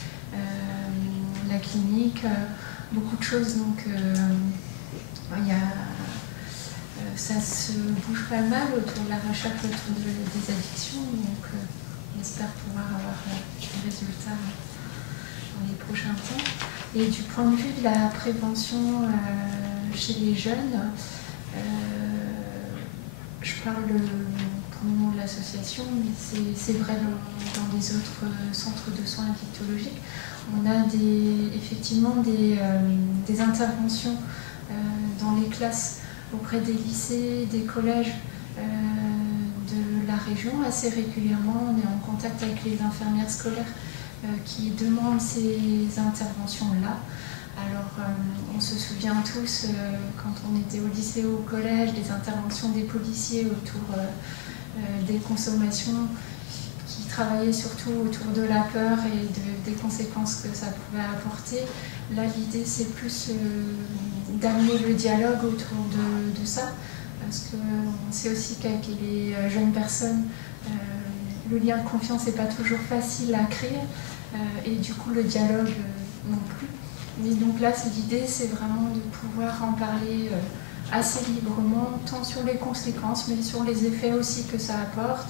la clinique, beaucoup de choses. Donc ça se bouge pas mal autour de la recherche autour des addictions. Donc on espère pouvoir avoir des résultats dans les prochains temps. Et du point de vue de la prévention chez les jeunes, je parle pour le nom de l'association, mais c'est vrai dans les autres centres de soins addictologiques. On a effectivement des interventions dans les classes auprès des lycées, des collèges de la région assez régulièrement. On est en contact avec les infirmières scolaires qui demandent ces interventions-là. Alors, on se souvient tous, quand on était au lycée ou au collège, des interventions des policiers autour des consommations, qui travaillaient surtout autour de la peur et des conséquences que ça pouvait apporter. Là, l'idée, c'est plus d'amener le dialogue autour de ça, parce qu'on sait aussi qu'avec les jeunes personnes, le lien de confiance n'est pas toujours facile à créer, et du coup, le dialogue non plus. Mais donc là, l'idée, c'est vraiment de pouvoir en parler assez librement, tant sur les conséquences, mais sur les effets aussi que ça apporte,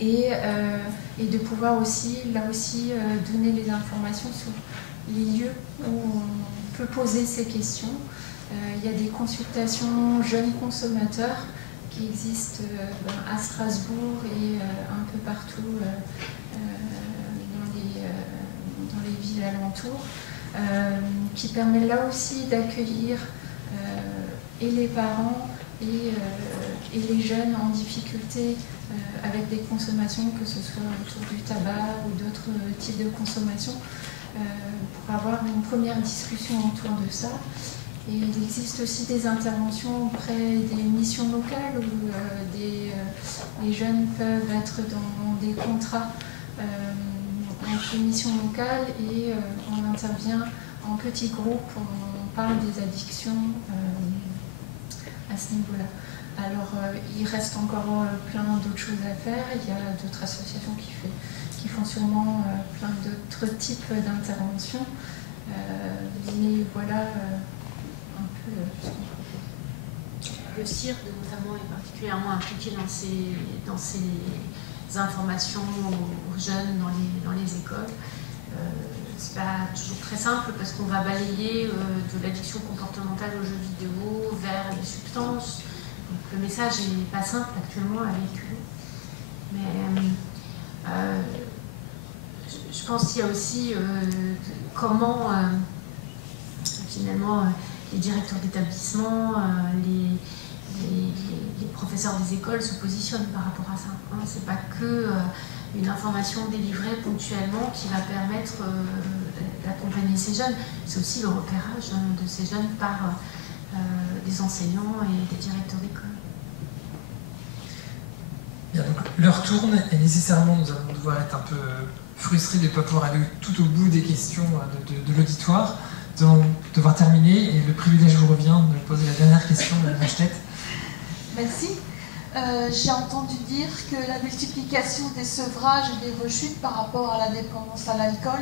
et de pouvoir aussi, là aussi, donner les informations sur les lieux où on peut poser ces questions. Il y a des consultations jeunes consommateurs qui existent à Strasbourg et un peu partout dans les villes alentours, qui permet là aussi d'accueillir et les parents et les jeunes en difficulté avec des consommations, que ce soit autour du tabac ou d'autres types de consommation, pour avoir une première discussion autour de ça. Et il existe aussi des interventions auprès des missions locales où les jeunes peuvent être dans des contrats avec les missions locales et on intervient en petits groupes, on parle des addictions à ce niveau-là. Alors il reste encore plein d'autres choses à faire, il y a d'autres associations qui font sûrement plein d'autres types d'interventions, mais voilà un peu ce qu'on propose. Le CIRD notamment est particulièrement impliqué dans ces informations aux jeunes dans les écoles. C'est pas toujours très simple parce qu'on va balayer de l'addiction comportementale aux jeux vidéo vers les substances. Donc le message n'est pas simple actuellement à véhiculer. Mais je pense qu'il y a aussi comment finalement les directeurs d'établissement, les professeurs des écoles se positionnent par rapport à ça. C'est pas que une information délivrée ponctuellement qui va permettre d'accompagner ces jeunes, c'est aussi le repérage de ces jeunes par des enseignants et des directeurs d'école. Bien, donc l'heure tourne et nécessairement nous allons devoir être un peu frustrés de ne pas pouvoir aller tout au bout des questions de l'auditoire. Nous allons devoir terminer et le privilège vous revient de poser la dernière question de Rachette. Merci. J'ai entendu dire que la multiplication des sevrages et des rechutes par rapport à la dépendance à l'alcool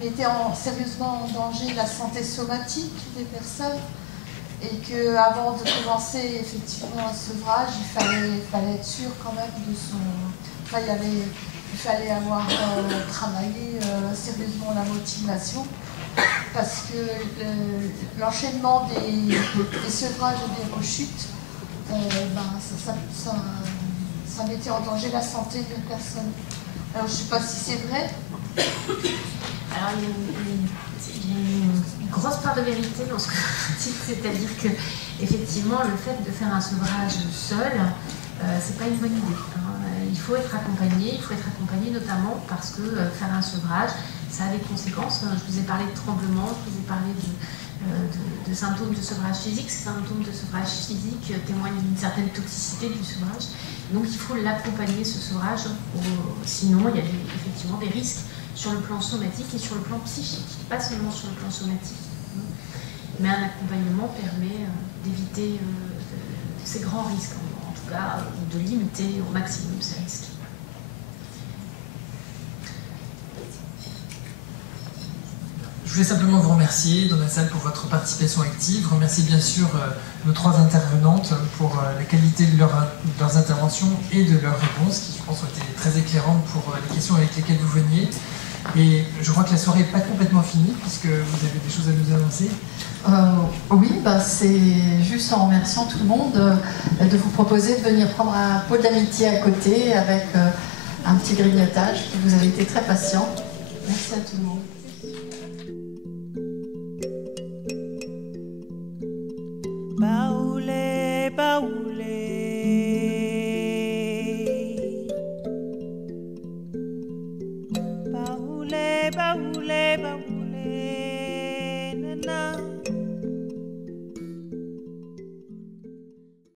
mettait sérieusement en danger la santé somatique des personnes et qu'avant de commencer effectivement un sevrage, il fallait être sûr quand même de son... Enfin, il fallait avoir travaillé sérieusement la motivation parce que l'enchaînement des sevrages et des rechutes ça mettait en danger la santé d'une personne. Alors je ne sais pas si c'est vrai. Alors il y a une grosse part de vérité dans ce que vous dites, c'est-à-dire que effectivement le fait de faire un sevrage seul, c'est pas une bonne idée. Il faut être accompagné notamment parce que faire un sevrage, ça a des conséquences. Je vous ai parlé de tremblement, je vous ai parlé de symptômes de sevrage physique. Ces symptômes de sevrage physique témoignent d'une certaine toxicité du sevrage. Donc il faut l'accompagner, ce sevrage, sinon il y a effectivement des risques sur le plan somatique et sur le plan psychique, pas seulement sur le plan somatique. Mais un accompagnement permet d'éviter ces grands risques, en tout cas de limiter au maximum ces risques. Je voulais simplement vous remercier dans la salle pour votre participation active, remercier bien sûr nos trois intervenantes pour la qualité de leurs interventions et de leurs réponses qui je pense ont été très éclairantes pour les questions avec lesquelles vous veniez. Et je crois que la soirée n'est pas complètement finie puisque vous avez des choses à nous annoncer. Oui, c'est juste en remerciant tout le monde de vous proposer de venir prendre un pot d'amitié à côté avec un petit grignotage. Vous avez été très patients. Merci à tout le monde. Baoulé, baoulé, bamune na